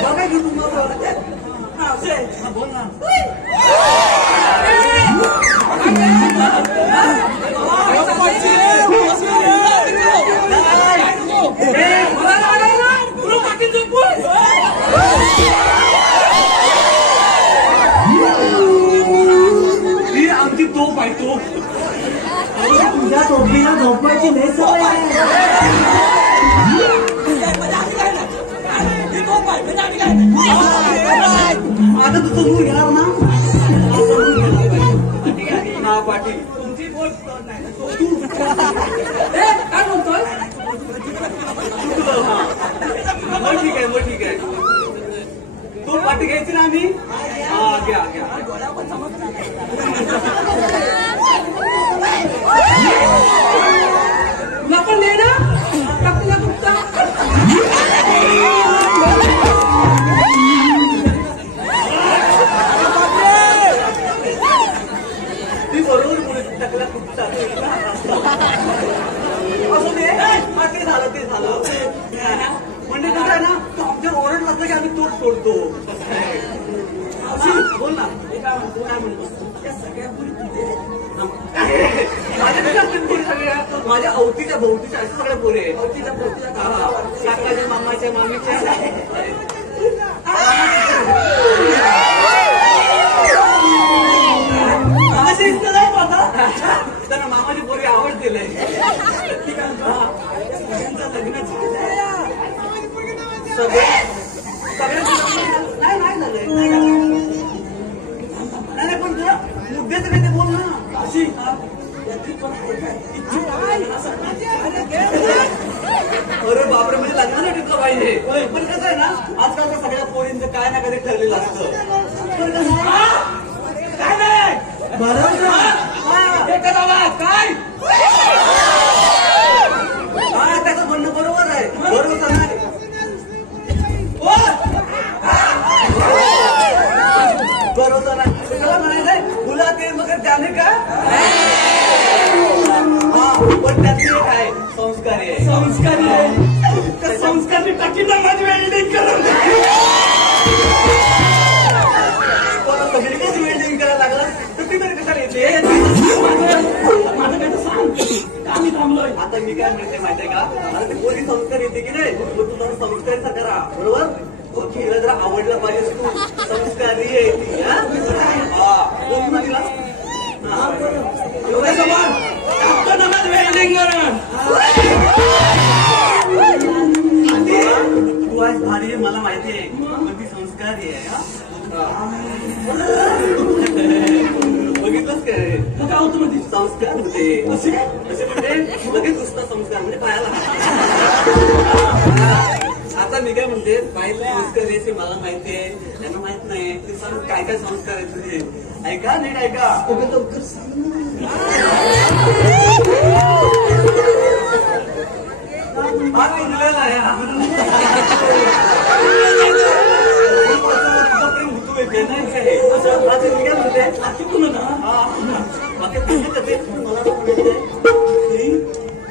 काय घेऊ तुम्हाला बोल ना आमची तोफ आहे तो तुझ्या टोपीला झोपायची लय सवय आहे आता तू समोर घेणार ना पाटील तुमची बोल काय बोलतोय मग ठीक आहे मग ठीक आहे तू पाठी घ्यायची ना आम्ही हा घ्या घ्या आपण ले ना टाकूया कुठचा ती बरोबर मुळे टाकला कुठचा असं ते झालं म्हणजे कसं आहे ना तो आमच्यावर ओरडला असलं की आम्ही तोच सोडतो बोल ना काय म्हणतो माझ्या अवतीच्या भोवतीच्या असं सगळ्या पोरे काकाच्या मामाच्या मामीच्या त्यांना मामाची पोरी आवडतील नाही पण तुला मुद्द्याचं काही ते बोल ना अशी अरे बापरे म्हणजे लग्नासाठी तुला पाहिजे पण कसं आहे ना आजकालच्या सगळ्या पोरींचं काय ना कधी ठरलेलं असतं काय नाही बरोबर काय हा त्याचं म्हणणं बरोबर आहे बरोबर नाही बरोबर आहे तुला म्हणायचंय मुला ते मग त्याने का पण त्यातली एक आहे संस्कारी आहे संस्कारी टाकीला माझी वेल्डिंग करून सगळीकडेच वेल्डिंग करायला लागला तर ती तरी कशाला येते माझं काय सांग आम्ही थांबलोय आता मी काय म्हणते माहितीये का आता ती पोरगी संस्कार येते की नाही मग तू जरा संस्कारीचा करा बरोबर हिला जरा आवडलं पाहिजे तू संस्कारी आहे ती हा बोल ना तिला एवढ्या समान वेल्डिंग भारी आहे मला माहिती आहे, पण ती संस्कारी आहे. बघितलंच काय काय होतं म्हणजे संस्कार होते असे म्हणजे लगेच नुसता संस्कार म्हणजे पायाला. आता मी काय म्हणते बाईला संस्कार यायचे मला माहिती आहे, त्यांना माहित नाही. ते सांग काय काय संस्कार आहे तुझे. ऐका नीट ऐका. हा निघलेला आहे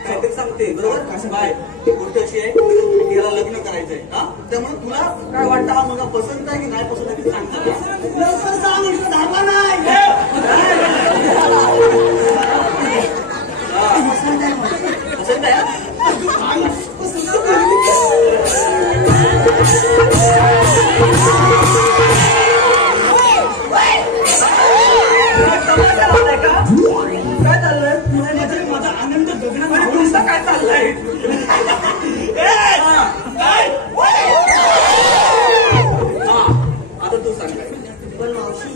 काहीतरी सांगते बरोबर. बाय गोष्ट अशी आहे याला लग्न करायचंय हा, त्यामुळे तुला काय वाटतं हा मुलगा पसंत आहे की नाही पसंत आहे ते सांगता लवकर सांग, इकडं धाबा नाही. पसंत आहे. काय चाललंय माझा आनंद गगनात काय चाललंय. आता तू सांग काय. पण मावशी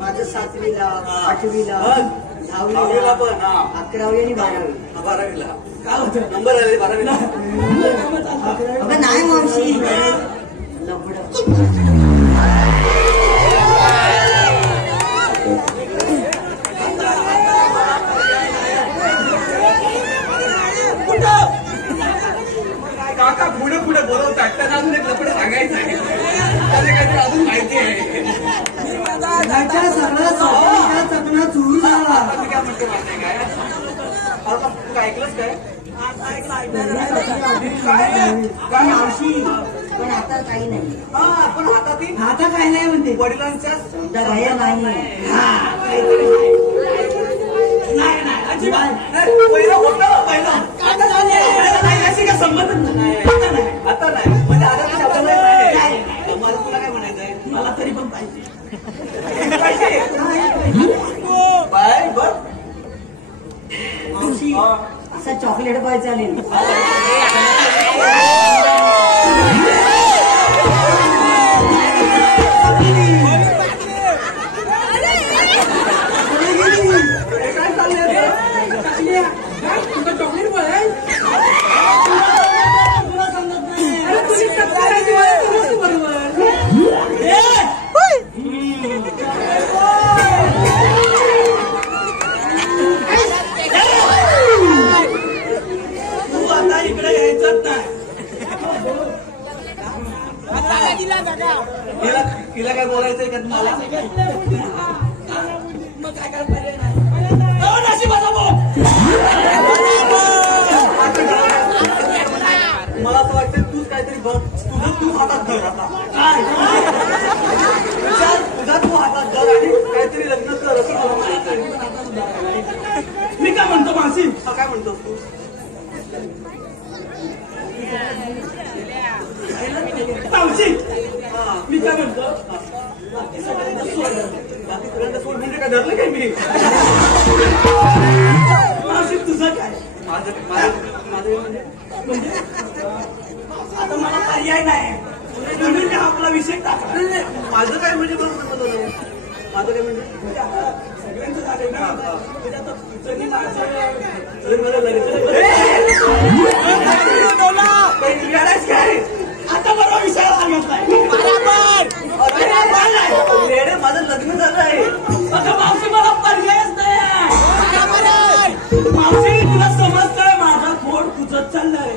माझं 7वीला 8वीला 10वीला पण 11वी आणि 12वी 12वीला काय होतं नंबर आले 12वीला. अगं नाही मावशी लफडं. काका पुढे पुढे बोलवतात त्यांना अजून एक लपडे सांगायचं आहे. त्याला काहीतरी अजून माहिती आहे. त्याच्या सगळ्या स्वप्नाच्या चकना सुरू झाला. आता मी काय म्हणतो माहिती आहे काय. आता तू ऐकलंच काय. काय मावशी पण आता काही नाही. हा पण आता ती आता काय नाही म्हणते. वडिलांच्या बाहेर नाही. नाही नाही अजिबात पहिलं होतं पहिलं आता नाही अशी काय संबंध नाही. आता नाही म्हणजे आता शब्द नाही. मला तुला काय म्हणायचंय. मला तरी पण पाहिजे बाय बघ मावशी असा चॉकलेट बाय चालेल. काय चाललंय चॉकलेट बघाय तुला समजत नाही. तू आता इकडे यायचंच नाही. तिला काय बोलायचंय का तुम्हाला. मग काय काय पर्याय नाही. मला असं वाटतं तूच काहीतरी बघ. तुझं तू हातात धर आता तुझा तू हातात धर आणि काहीतरी लग्न कर असं मला म्हणायचंय. मी काय म्हणतो मासी. काय म्हणतोस तू. मावशी मी काय म्हणतो बाकी सगळ्यांना सोड म्हणजे काय धरलं काय मी. मावशी तुझं काय. माझं म्हणजे आता मला पर्याय नाही म्हणून मी आपला विषय टाकला. माझं काय म्हणजे बरोबर माझं काय म्हणजे सगळ्यांचं झालं ना. काय आता बरोबर विषय सांगितलाय. माझं लग्न झालं आहे. मावशी मला पर्यायच नाही. मावशी तुला समजतंय माझा फोड तुझं चाललंय.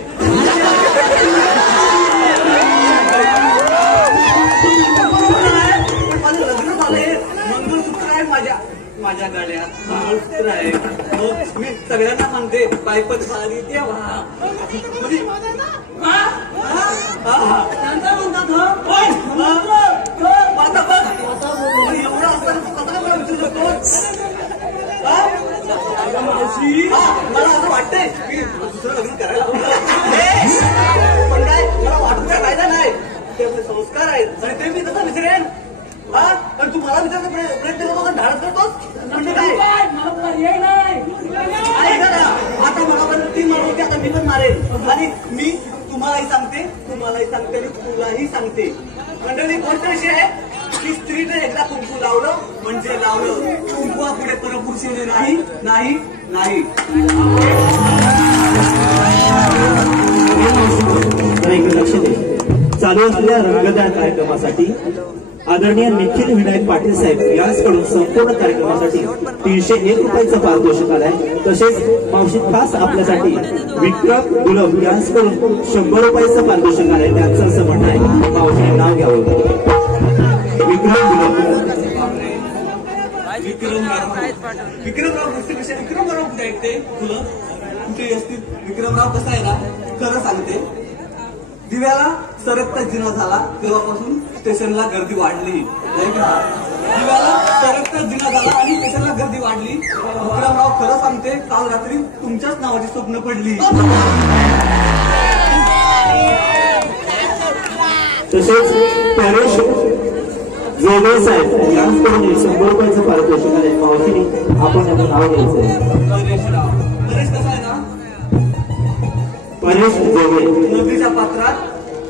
पण माझं लग्न झालंय. मंगळसूत्र आहे माझ्या गाड्यात मंगळसूत्र आहे. मी सगळ्यांना सांगते बायपत झाली तेव्हा एवढं असताना तू कसं मला विचारू शकतोस. मला असं वाटतंय की दुसरं लग्न करायला पण काय मला वाटून काय फायदा नाही. ते आपले संस्कार आहेत आणि ते मी तसं विसरेन. हा पण तू मला विचारतो प्रयत्न करतो धाडस करतोस म्हणजे काय मला पर्याय नाही. अरे खरा आता मला पण ती मारवते आता मी पण मारेल आणि मी तुम्हालाही सांगते आणि तुलाही सांगते. मंडळी गोष्ट अशी आहे की स्त्रीने एकदा कुंकू लावलं म्हणजे लावलं. कुंकुवापुढे परपुरुषीने नाही नाही नाही. लक्ष दे. चालू असलेल्या रंगदान कार्यक्रमासाठी आदरणीय निखिल विनायक पाटील साहेब यांच्याकडून संपूर्ण कार्यक्रमासाठी 301 रुपयाचं पारितोषिक आलंय. तसेच मावशी खास आपल्यासाठी विक्रम गुलाब यांच्याकडून 100 रुपयाचं पारितोषिक आलंय. त्यांचं असं म्हणणं आहे मावशी नाव घ्यावं. विक्रमराव विक्रमराव कुठे आहेत ते तुला कुठे असतील. विक्रमराव कसा आहे ना खरं सांगते दिव्याला सरकता जिना झाला तेव्हापासून स्टेशनला गर्दी वाढली. दिव्याला सरकता जिना झाला आणि स्टेशनला गर्दी वाढली. विक्रमराव खरं सांगते काल रात्री तुमच्याच नावाची स्वप्न पडली. तसेच परेश जोडे साहेब यांच्याकडून 100 रुपयाचं पारितोषिक आलंय. मावशीने आपण याचं नाव घ्यायचं. परेश कसा आहे ना परेश जोडे. नदीच्या पात्रात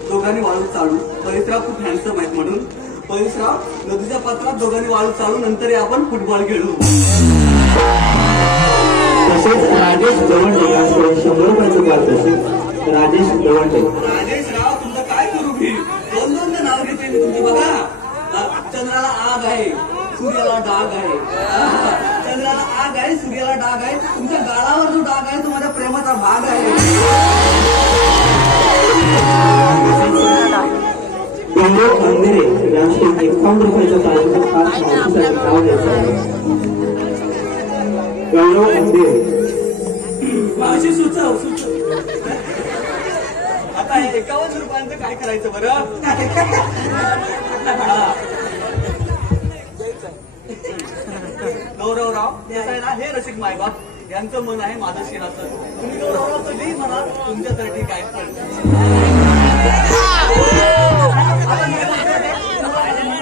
दोघांनी वाळू चालू. परेशराव खूप हँडसम आहेत म्हणून परेशराव नदीच्या पात्रात दोघांनी वाळू चालू नंतर आपण फुटबॉल खेळू. तसेच राजेश गवंडे यांच्याकडून 100 रुपयाचं पारितोषिक. राजेश गवंडे. राजेशराव तुमचं काय करू मी 2 नाव घेते मी तुमची. बघा चंद्राला आग आहे सूर्याला डाग आहे. चंद्राला आग आहे सूर्याला डाग आहे. तुमच्या गाळावर जो डाग आहे तो माझ्या प्रेमाचा भाग आहे. गौरव अंधेरे यांच्याकडून 51 रुपयाचं पारितोषिक मावशीसाठी नाव घ्यायचं. गौरव अंधेरे. मावशी सुचव आता 51 रुपयांचं काय करायचं बरं. गौरवराव कसं आहे ना हे रसिक मायबाप यांचं मन आहे माझं शिराचं. तुम्ही गौरवराव कधी म्हणा तुमच्यासाठी काय पण.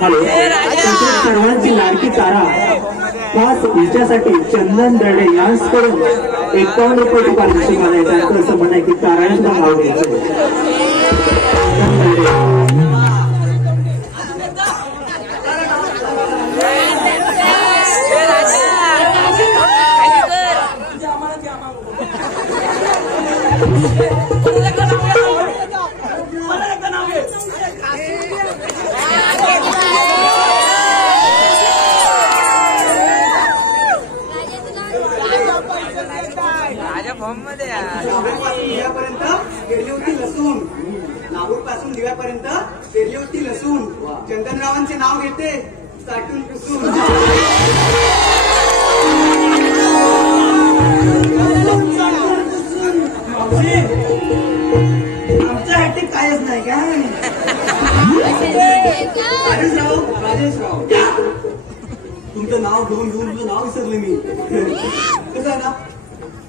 हॅलो. सर्वांची लाडकी तारा खास हिच्यासाठी चंदन दर्डे यांच्याकडून 51 रुपयाचं पारितोषिक आलंय. त्यांचं असं म्हणणं आहे की तारायणचं नाव घ्यायचं. दिव्यापर्यंत पेरली होती लसूण. नागूर पासून दिव्यापर्यंत पेरली होती लसूण. चंदनरावांचे नाव घेते साठून पुसून. आमच्यासाठी कायच नाही काय. राजेशराव तुमचं नाव घेऊन तुमचं नाव विसरले मी. कसं आहे ना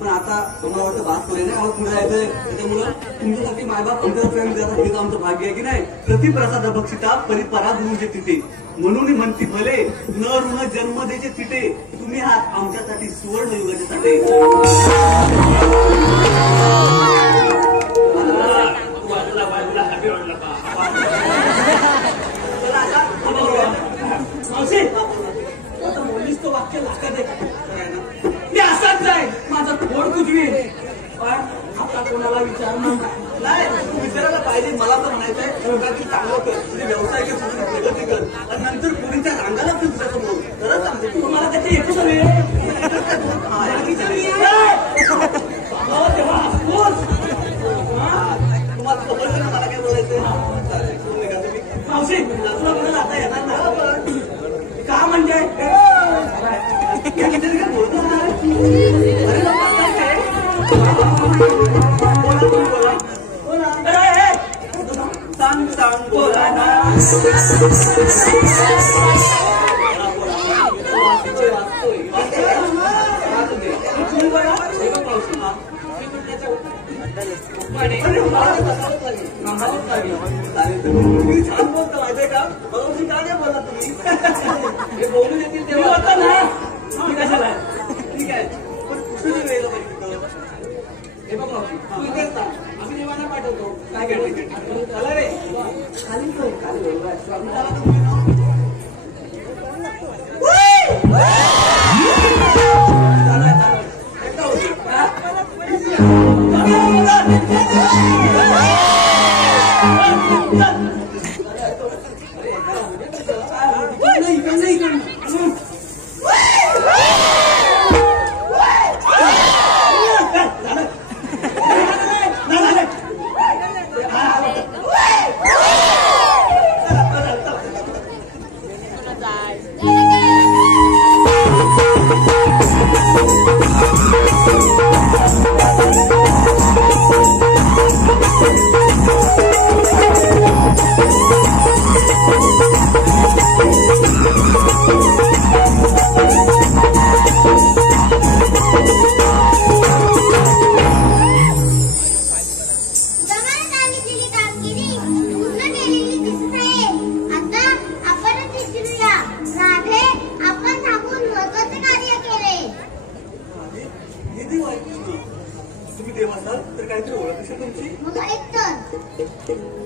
पण आता तुम्हाला वाटतं भात पुढे नाही पुढे जायचंय त्याच्यामुळं तुमच्यासाठी मायबाप आमच्या प्रेम देतात हेच आमचं भाग्य आहे की नाही. प्रतिप्रसाद बक्षिता परिपरा गुरुचे तिथे म्हणून म्हणती भले न ऋण जन्म देचे तिथे तुम्ही आहात आमच्यासाठी सुवर्ण युगाचे साठे. आता बोललीस तो वाक्य लक्षात आहे. मी असाच जाईल माझा थोड कुजवी पण आता कोणाला विचारणार नाही. तू विचारायला पाहिजे. मला तर म्हणायचंय की चांगलं कर तुझे व्यवसाय कर तुझी प्रगती कर आणि नंतर पुरीच्या रांगाला पण तुझ्या समोर खरंच सांगते तुम्हाला त्याची एकूच तुम्हाला समजलं ना मला काय बोलायचंय. मावशी तुला कोणाला आता येणार ना का म्हणजे सांग सांग बोला ना. अरे मला तर बसावंच लागेल. थांबावंच लागेल. चालेल. तुम्ही छान बोलता माहितीये का? मगाशी का नाही बोलला तुम्ही? हे बोलून येतील तेव्हा आता ना. तुम्ही कशाला? ठीक आहे. पण कुठून वेळेला पाहिजे? हे बघ मावशी, तू इथेच थांब. आम्ही देवांना पाठवतो. काय करते? चला रे. खाली बरोबर. तुम्ही देव असाल तर काहीतरी ओळख असेल तुमची? मला एकतर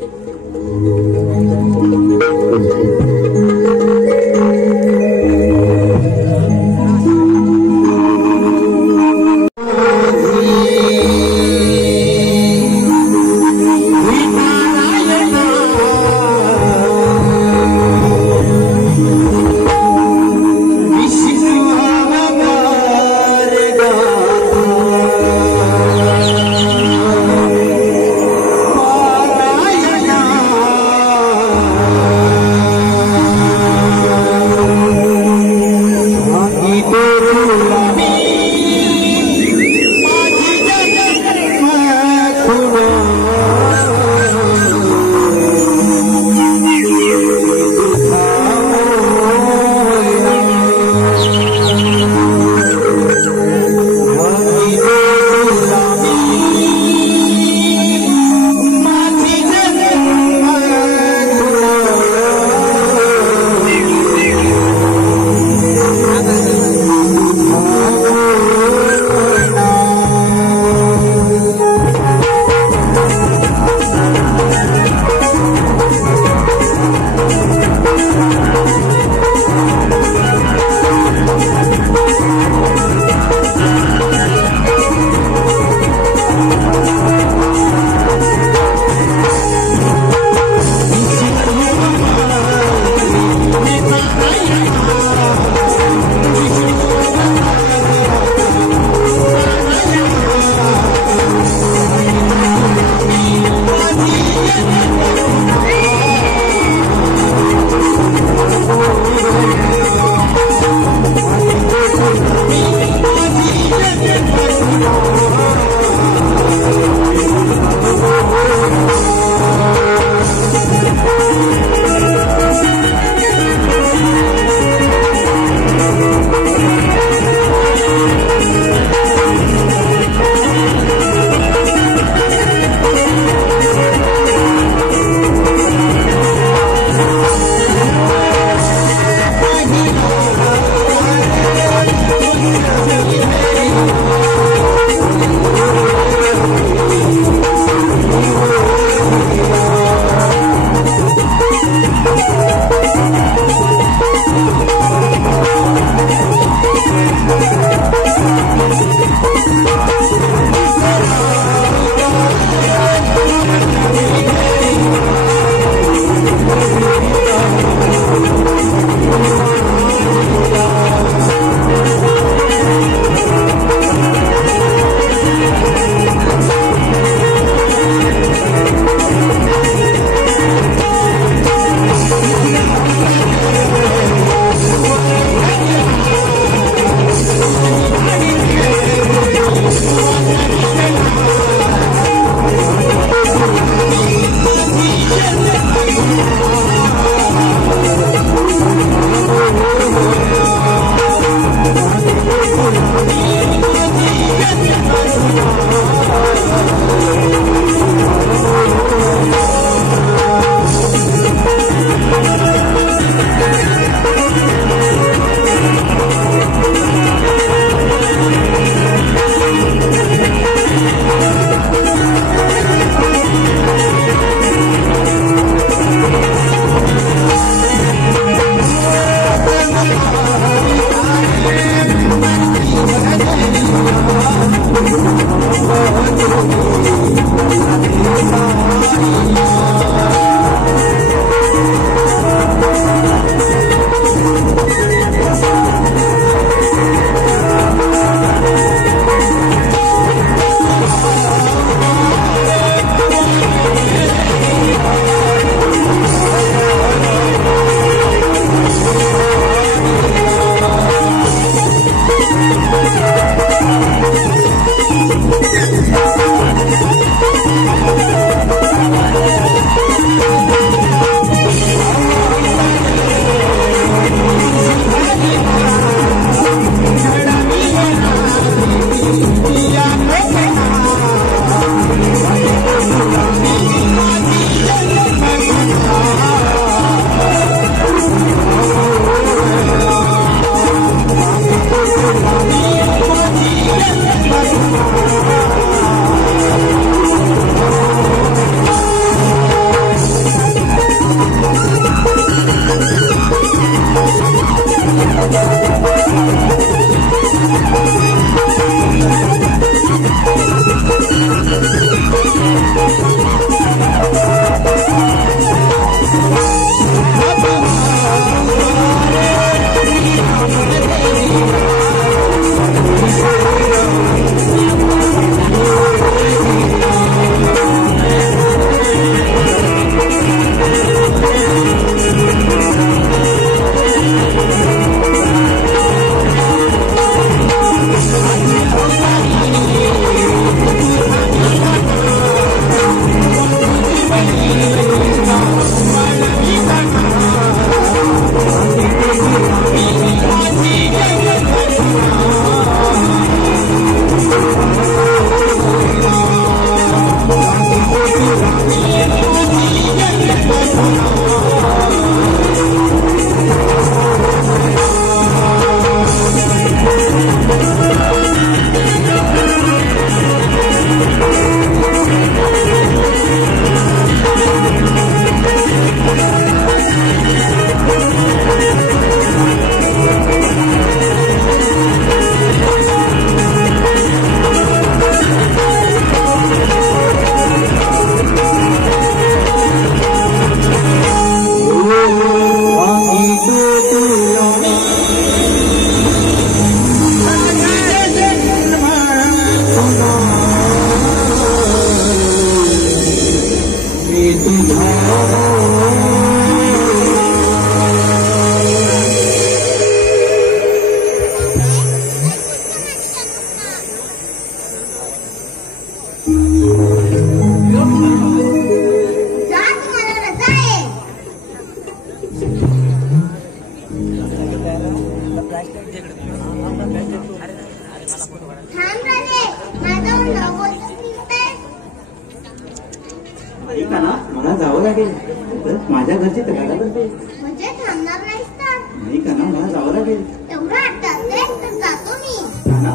का ना मला जावं लागेल परत माझ्या घरची तक्रार करते म्हणजे थांबणार नाहीस तर नाही का ना मला जावं लागेल एवढं आठवते तर जातो मी का ना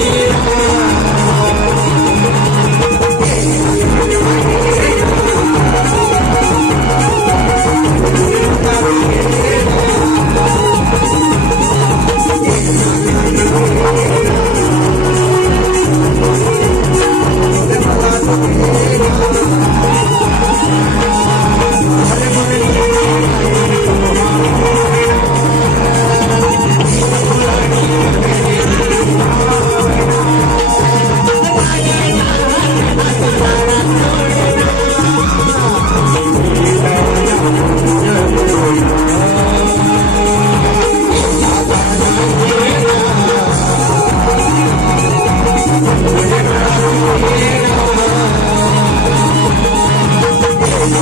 Yeah.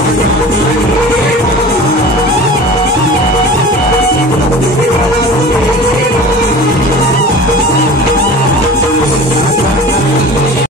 Thank you.